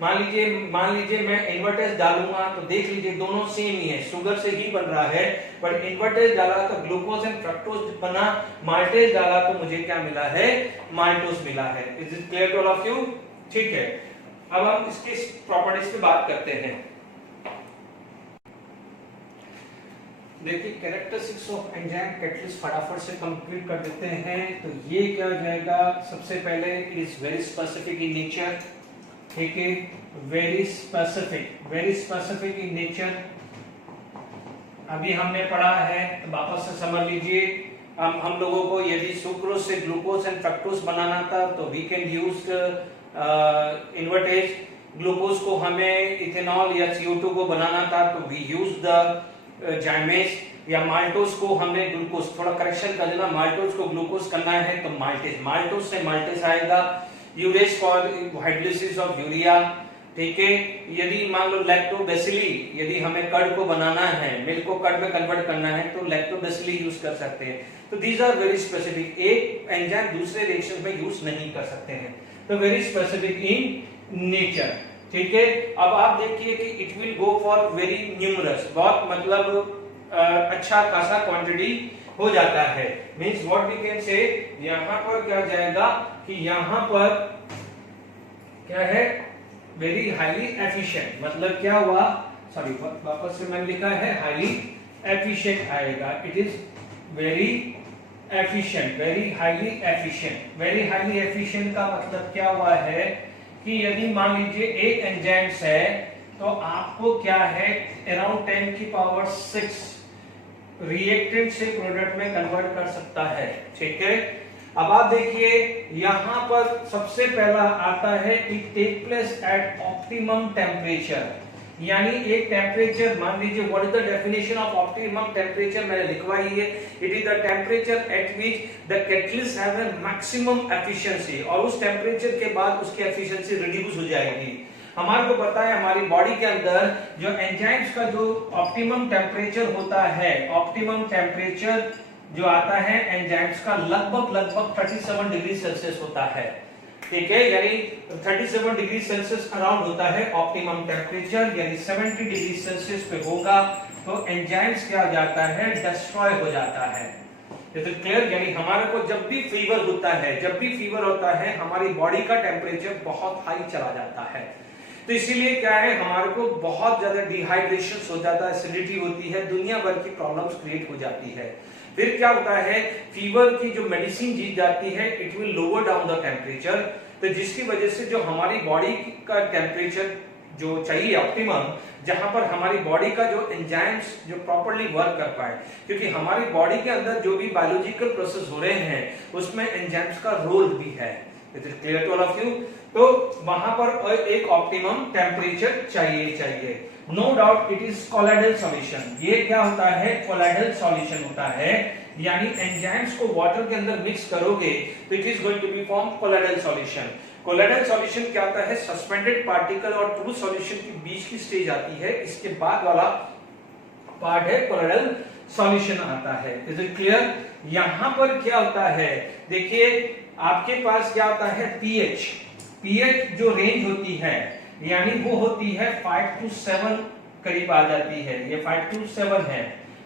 मान लीजिए मैं इन्वर्टेज डालूंगा तो देख लीजिए दोनों सेम ही है, शुगर से ही बन रहा है, पर इन्वर्टेज डाला तो ग्लूकोज एंड फ्रक्टोज बना, माल्टेज डाला तो मुझे क्या मिला है, माल्टोज मिला है। Is it clear to all of you? ठीक है, अब हम इसकी प्रॉपर्टीज पे बात करते हैं। देखिए, कैरेक्टरिस्टिक्स ऑफ एंजाइम कैटलिस्ट फटाफट से कंप्लीट कर देते हैं। तो ये क्या हो जाएगा, सबसे पहले it is very specific in nature, ठीक है, वेरी स्पेसिफिक इन नेचर। अभी हमने पढ़ा है, तो वापस से समझ लीजिए। हम लोगों को यदि सुक्रोज से ग्लूकोज एंड फ्रक्टोज बनाना था तो we can use invertase. Glucose को हमें इथेनॉल या CO2 को बनाना था तो वी यूज द जाइमेज, या माल्टोज को हमें ग्लूकोज, थोड़ा करेक्शन कर देना, माल्टोज को ग्लूकोज करना है तो माल्टेज, माल्टोज से माल्टेज आएगा। Urease for hydrolysis of urea, ठीक है। यदि मान लो लैक्टोबैसिली, यदि हमें कर्ड को बनाना है, मिल्क को कर्ड में कन्वर्ट करना है तो लैक्टोबैसिली यूज कर सकते हैं। तो दीज आर वेरी स्पेसिफिक, एक एंजाइम दूसरे रिएक्शन में यूज नहीं कर सकते हैं, तो वेरी स्पेसिफिक इन नेचर, ठीक है। अब आप देखिए कि it will go for very numerous, बहुत मतलब अच्छा खासा क्वांटिटी हो जाता है। Means what we can say, यहां पर क्या जाएगा कि यहां पर क्या है, वेरी हाईली एफिशिएंट, मतलब क्या हुआ, सॉरी वापस से मैंने लिखा है हाईली एफिशिएंट आएगा। It is very efficient, very highly efficient. Very highly efficient का मतलब क्या हुआ है कि यदि मान लीजिए एक एंजाइम्स है तो आपको क्या है, अराउंड 10 की पावर 6 रिएक्टेंट से प्रोडक्ट में कन्वर्ट कर सकता है, ठीक है। अब आप देखिए यहां पर सबसे पहला आता है it take place at optimum temperature, यानी एक टेम्परेचर, मान लीजिए what is the definition of optimum temperature, मैंने लिखवाई है, it is the temperature at which the catalyst have a maximum efficiency, और उस टेम्परेचर के बाद उसकी एफिशिएंसी रिड्यूस हो जाएगी। हमारे को पता है हमारी बॉडी के अंदर जो एंजाइम्स का जो ऑप्टिमम टेम्परेचर होता है, ऑप्टिमम टेम्परेचर जो आता है एंजाइम्स का लगभग 37 डिग्री सेल्सियस होता है, ठीक है, यानी 37 डिग्री सेल्सियस अराउंड होता है ऑप्टिमम टेम्परेचर, यानी 70 डिग्री सेल्सियस पे होगा तो एंजाइम्स क्या हो जाता है, डिस्ट्रॉय हो जाता है। Is it clear? यानी हमारे को जब भी फीवर होता है हमारी बॉडी का टेम्परेचर बहुत हाई चला जाता है, तो इसीलिए क्या है, हमारे को बहुत ज्यादा डिहाइड्रेशन हो जाता है, एसिडिटी होती है, दुनिया भर की प्रॉब्लम्स क्रिएट हो जाती है। फिर क्या होता है, फीवर की जो मेडिसिन दी जाती है it will lower down the temperature, तो जिसकी वजह से जो हमारी बॉडी का टेम्परेचर जो चाहिए ऑप्टिमम, जहां पर हमारी बॉडी का जो एंजाइम्स जो प्रॉपर्ली वर्क कर पाए, क्योंकि हमारी बॉडी के अंदर जो भी बायोलॉजिकल प्रोसेस हो रहे हैं उसमें एंजाइम्स का रोल भी है। It is clear to all of you? तो वहां पर एक ऑप्टिमम टेम्परेचर चाहिए। No doubt it is colloidal solution. ये क्या होता है, कोलाइडल सॉल्यूशन होता है, यानी एंजाइम्स को वाटर के अंदर मिक्स करोगे तो it is going to be form colloidal solution. Colloidal solution क्या होता है, सस्पेंडेड पार्टिकल और ट्रू सॉल्यूशन के बीच की स्टेज आती है, इसके बाद वाला पार्ट है कोलाइडल सॉल्यूशन आता है। Is it clear? यहां पर क्या होता है, देखिए आपके पास क्या होता है, पीएच जो रेंज होती है, यानी वो होती है 5 to 7 करीब आ जाती है, ये 5 to 7 है,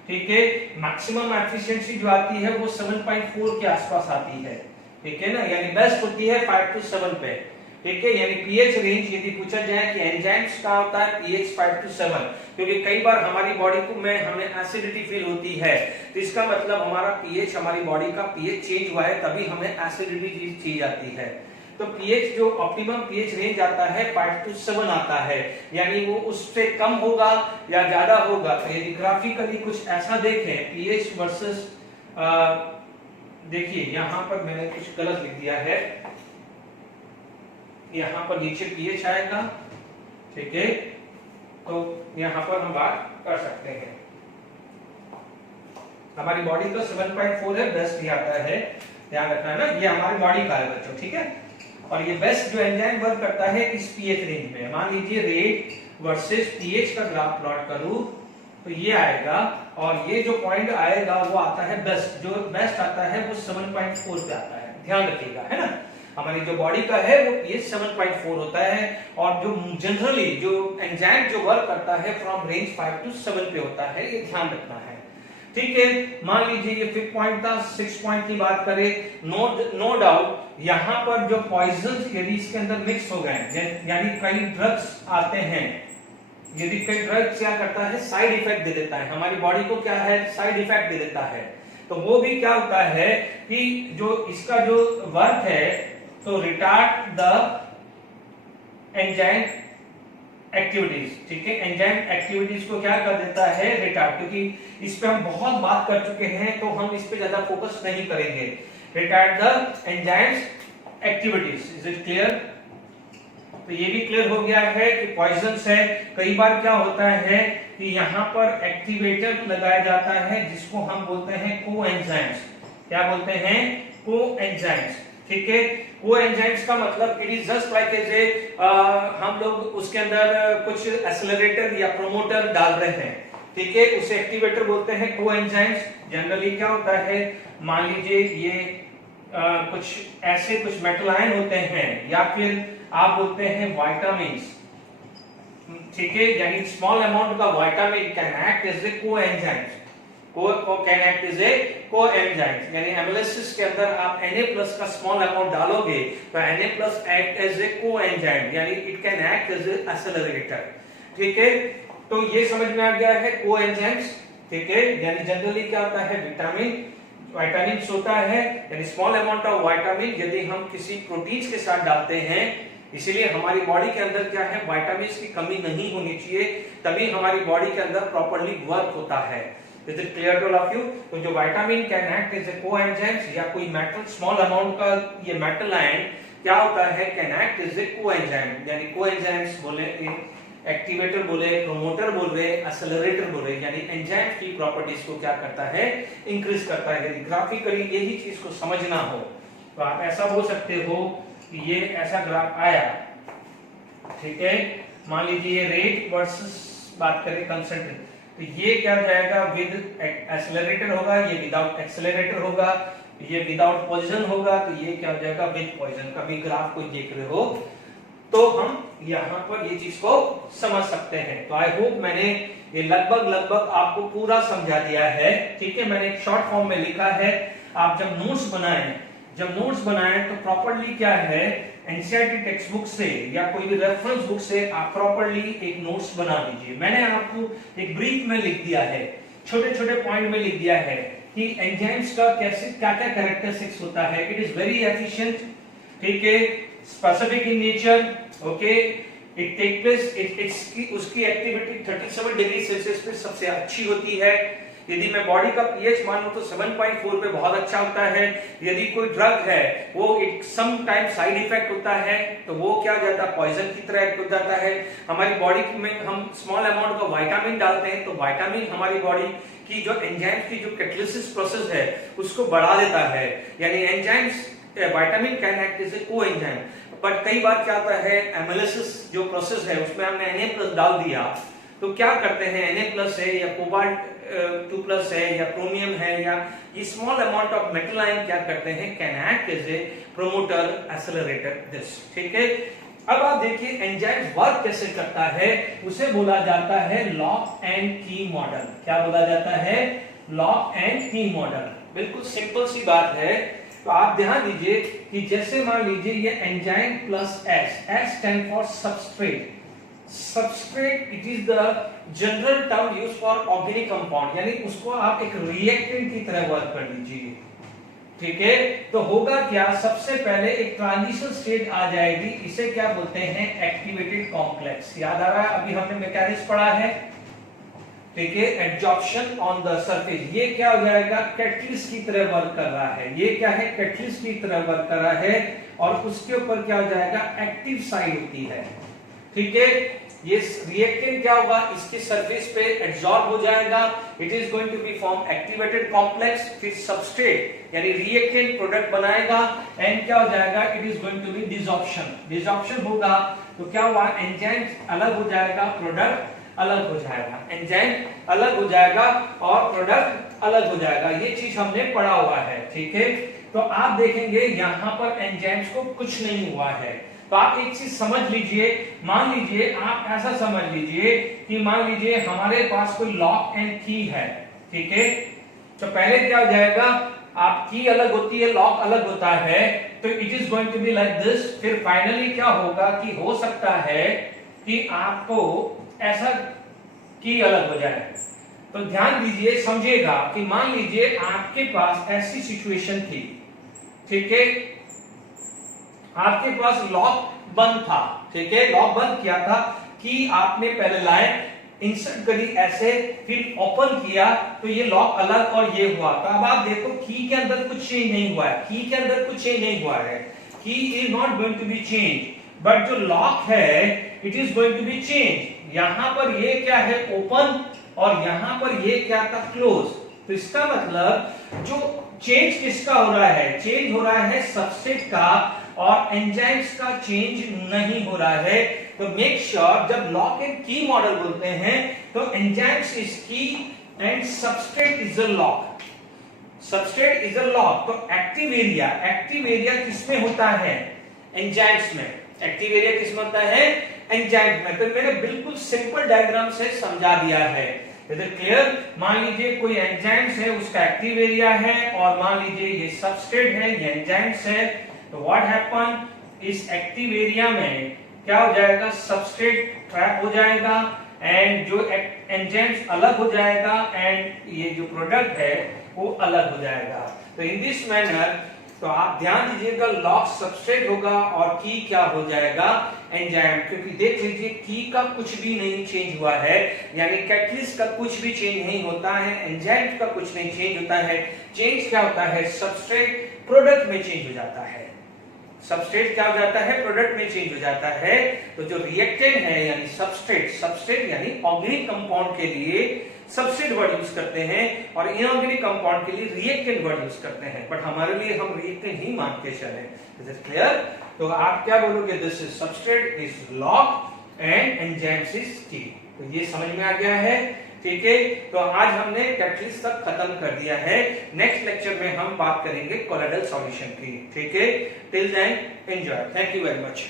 ठीक है। मैक्सिमम एफिशिएंसी जो आती है वो 7.4 के आसपास आती है, ठीक है ना, यानी बेस्ट होती है 5 to 7 पे, ठीक है। यानी पीएच रेंज यदि पूछा जाए कि एंजाइम्स का होता है पीएच 5 to 7, क्योंकि कई बार हमारी बॉडी को में हमें एसिडिटी फील होती है, तो इसका मतलब हमारा पीएच, हमारी बॉडी का पीएच चेंज हुआ है, तभी हमें एसिडिटी चीज आती है। तो पीएच जो ऑप्टिमम पीएच रेंज आता है 5 to 7 आता है, यानी वो उससे कम होगा या ज्यादा होगा। तो यदि ग्राफिकली कुछ ऐसा देखें पीएच वर्सेस, देखिए यहां पर मैंने कुछ गलत लिख दिया है, यहां पर नीचे पीएच आएगा, ठीक है, तो यहां पर हम बात कर सकते हैं। हमारी बॉडी का 7.4 है, बेस्ट ही आता है, ध्यान रखना है ना, ये हमारी बॉडी का है बच्चों, ठीक है। और ये बेस्ट जो एंजाइम वर्क करता है इस पीएच रेंज में। मान लीजिए रेट वर्सेस पीएच का ग्राफ प्लॉट करूं तो ये आएगा, और ये जो पॉइंट आएगा वो आता है बेस्ट, जो बेस्ट आता है वो 7.4 पे आता है, ध्यान रखिएगा, है ना। हमारी जो बॉडी का है वो पीएच 7.4 होता है, और जो जनरली जो एंजाइम जो वर्क करता है फ्रॉम रेंज 5 to 7 पे होता है, ये ध्यान रखना है, ठीक है। मान लीजिए ये 5th पॉइंट था, 6th पॉइंट की बात करें, नो डाउट यहां पर जो पॉइजन यदि इसके अंदर मिक्स हो गए, यानी कई ड्रग्स आते हैं, यदि कई ड्रग्स क्या करता है, साइड इफेक्ट दे देता है, हमारी बॉडी को क्या है, साइड इफेक्ट दे देता है, तो वो भी क्या होता है कि जो इसका जो वर्क है, तो रिटार्ड द एंजाइम एक्टिविटीज, ठीक है, एंजाइम एक्टिविटीज को क्या कर देता है, रिटार्ड, क्योंकि इस पे हम बहुत बात कर चुके हैं तो हम इस पे ज्यादा फोकस नहीं करेंगे। Retard the enzymes activities, is it clear? तो ये भी क्लियर हो गया है कि पॉइजन्स है। कई बार क्या होता है कि यहाँ पर एक्टिवेटर लगाया जाता है जिसको हम बोलते हैं कोएंजाइम्स। क्या बोलते हैं? कोएंजाइम्स, ठीक है। कोएंजाइम्स का मतलब it is just like a हम लोग उसके अंदर कुछ एक्सेलरेटर या प्रोमोटर डाल रहे हैं, ठीक है, उसे एक्टिवेटर बोलते हैं। कोएंजाइम्स जनरली क्या होता है, मान लीजिए ये कुछ ऐसे कुछ मेटल आयन होते हैं, या फिर आप बोलते हैं विटामिन्स, ठीक है, यानी स्मॉल अमाउंट का vitamin can act as a coenzymes, can act as a coenzymes, यानी एमिलेसिस के अंदर आप Na+ का स्मॉल अमाउंट डालोगे तो Na+ act as a coenzyme, यानी it can act as a accelerator, ठीक है। तो ये समझ में आ गया है कोएंजाइम्स, ठीक है, यानी जनरली क्या होता है, विटामिन्स होता है, यानी स्मॉल अमाउंट ऑफ विटामिन यदि हम किसी प्रोटीन्स के साथ डालते हैं, इसीलिए हमारी बॉडी के अंदर क्या है, विटामिन्स की कमी नहीं होनी चाहिए, तभी हमारी बॉडी के अंदर प्रॉपर्ली वर्क होता है। Is it clear to all of you? तो जो vitamin can act as a coenzymes, या कोई मेटल स्मॉल अमाउंट का ये मेटल आयन क्या होता है, can act as a coenzyme, यानी कोएंजाइम्स बोले, एक्टिवेटर बोले, प्रोमोटर बोल रहे, एक्सेलरेटर बोल रहे, यानी एंजाइम की प्रॉपर्टीज को क्या करता है, इंक्रीज करता है। यदि ग्राफिकली यही चीज को समझना हो तो आप ऐसा बोल सकते हो कि ये ऐसा ग्राफ आया, ठीक है, मान लीजिए रेट वर्सेस बात करें कंसंट्रेट, तो ये क्या जाएगा, विद एक्सेलरेटर होगा, ये विदाउट एक्सेलरेटर होगा, ये विदाउट पॉइजन होगा, तो ये क्या हो जाएगा, विद पॉइजन। कभी ग्राफ को देख रहे हो तो हम यहाँ पर ये चीज को समझ सकते हैं। तो आई होप मैंने ये लगभग आपको पूरा समझा दिया है, ठीक है। मैंने एक शॉर्ट फॉर्म में लिखा है, आप जब नोट्स बनाएं तो प्रॉपर्ली क्या है, एनसीईआरटी टेक्स्ट बुक से या कोई भी रेफरेंस बुक से आप प्रॉपर्ली एक नोट्स बना लीजिए। मैंने आपको एक ब्रीफ में लिख दिया है, छोटे छोटे पॉइंट में लिख दिया है कि एंजाइम्स का कैसे क्या क्या कैरेक्टरिस्टिक्स होता है। इट इज वेरी एफिशिएंट, ठीक है, specific in nature, okay, it take place, उसकी एक्टिविटी 37 डिग्री सेल्सियस पे सबसे अच्छी होती है। यदि मैं बॉडी का पीएच मानूं तो 7.4 पे बहुत अच्छा होता है। यदि कोई ड्रग है वो एक सम टाइम साइड इफेक्ट होता है तो वो क्या हो जाता है, पॉइजन की तरह एक्ट हो जाता है। हमारी बॉडी में हम स्मॉल अमाउंट का विटामिन डालते हैं तो विटामिन हमारी बॉडी की जो एंजाइम्स की जो कैटालिसिस प्रोसेस है उसको बढ़ा देता है, यानी enzymes vitamin can act as a coenzyme. But कई बार क्या होता है, एमिलेसिस जो प्रोसेस है उसमें हमने Na+ डाल दिया तो क्या करते हैं, Na+ है या कोबाल्ट 2+ है या क्रोमियम है या ये small amount of metal ion क्या करते हैं, can act as a promoter, accelerator, this, ठीक है। अब आप देखिए एंजाइम वर्क कैसे करता है, उसे बोला जाता है लॉक एंड की मॉडल। क्या बोला जाता है, लॉक एंड की मॉडल। बिल्कुल सिंपल सी बात है, तो आप ध्यान दीजिए कि जैसे मान लीजिए ये enzyme plus S stand for substrate. Substrate it is the general term use for organic compound, यानी उसको आप एक रिएक्टेंट की तरह वर्क कर लीजिए, ठीक है। तो होगा क्या, सबसे पहले एक ट्रांजिशन स्टेज आ जाएगी, इसे क्या बोलते हैं, एक्टिवेटेड कॉम्प्लेक्स। याद आ रहा है, अभी हमने मैकेनिज्म पढ़ा है, ठीक है, एडजॉर्प्शन ऑन द सरफेस। ये क्या हो जाएगा, कैटलिस्ट की तरह वर्क कर रहा है, ये क्या है, कैटलिस्ट की तरह वर्क कर रहा है, और उसके ऊपर क्या हो जाएगा, एक्टिव साइड होती है, ठीक है। ये रिएक्टेंट क्या होगा, इसके सरफेस पे एब्जॉर्ब हो जाएगा, it is going to be form activated complex, फिर सबस्ट्रेट यानी रिएक्टेंट प्रोडक्ट बनाएगा, एंड क्या हो जाएगा, it is going to be desorption. Desorption होगा तो क्या हुआ, एंजाइम अलग हो जाएगा, प्रोडक्ट अलग हो जाएगा, एंजाइम अलग हो जाएगा और प्रोडक्ट अलग हो जाएगा। ये चीज हमने पढ़ा हुआ है, ठीक है। तो आप देखेंगे यहां पर एंजाइम्स को कुछ नहीं हुआ है। तो आप एक चीज समझ लीजिए, मान लीजिए आप ऐसा समझ लीजिए कि मान लीजिए हमारे पास कोई लॉक एंड की है, ठीक है। तो पहले क्या हो जाएगा, आप की अलग होती है, लॉक अलग होता है, तो it is going to be like this. फिर फाइनली क्या होगा कि हो सकता है कि आपको ऐसा की अलग हो जाए। तो ध्यान दीजिए, समझिएगा कि मान लीजिए आपके पास ऐसी सिचुएशन थी, ठीक है, आपके पास लॉक बंद था, ठीक है, लॉक बंद किया था, कि आपने पहले लाइन इंसर्ट करी ऐसे, फिर ओपन किया तो ये लॉक अलग और ये हुआ। तो अब आप देखो की के अंदर कुछ चेंज नहीं हुआ है, की के अंदर कुछ चेंज नहीं हुआ है, key is not going to be change, but जो लॉक है it is going to be change. यहां पर ये क्या है, ओपन, और यहां पर ये क्या था, क्लोज। तो इसका मतलब जो चेंज किसका हो रहा है, चेंज हो रहा है सबस्ट्रेट का, और एंजाइम्स का चेंज नहीं हो रहा है। तो मेक श्योर जब लॉक एंड की मॉडल बोलते हैं तो एंजाइम्स इज की and substrate is a lock, substrate is a lock. तो एक्टिव एरिया किसमें होता है, एंजाइम्स में। एक्टिव एरिया किसमें होता है, एंजाइम्स में। तो मैंने बिल्कुल सिंपल डायग्राम से समझा दिया है, इज इट क्लियर। मान लीजिए कोई एंजाइम्स है, उसका एक्टिव एरिया है, और मान लीजिए ये सबस्ट्रेट है, ये एंजाइम्स है। तो व्हाट हैपन, इस एक्टिव एरिया में क्या हो जाएगा, सबस्ट्रेट ट्रैप हो जाएगा, एंड जो एंजाइम्स अलग हो जाएगा, एंड ये जो प्रोडक्ट है वो अलग हो जाएगा। तो इन दिस मैनर, तो आप ध्यान दीजिएगा, लॉक सबस्ट्रेट होगा और की क्या हो जाएगा, एंजाइम। क्योंकि देख लीजिए की का कुछ भी नहीं चेंज हुआ है, यानी कैटलिस्ट का कुछ भी चेंज नहीं होता है, एंजाइम का कुछ नहीं चेंज होता है। चेंज क्या होता है, सबस्ट्रेट प्रोडक्ट में चेंज हो जाता है, सबस्ट्रेट क्या हो जाता है, प्रोडक्ट में चेंज हो जाता है। तो जो रिएक्टेंट है यानी सबस्ट्रेट यानी ऑर्गेनिक कंपाउंड के लिए सबस्ट्रेट वर्ड यूज करते हैं, और इनऑर्गेनिक कंपाउंड के लिए रिएक्टेंट वर्ड यूज करते हैं, बट हमारे लिए हम रिएक्टेंट ही मान के चले। Is it clear. तो आप क्या बोलोगे, this is substrate is lock and enzymes is की। तो ये समझ में आ गया है, ठीक है। तो आज हमने कैटलिस्ट तक खत्म कर दिया है। नेक्स्ट लेक्चर में हम बात करेंगे कोलोइडल सॉल्यूशन की, ठीक है। Till then enjoy, thank you very much.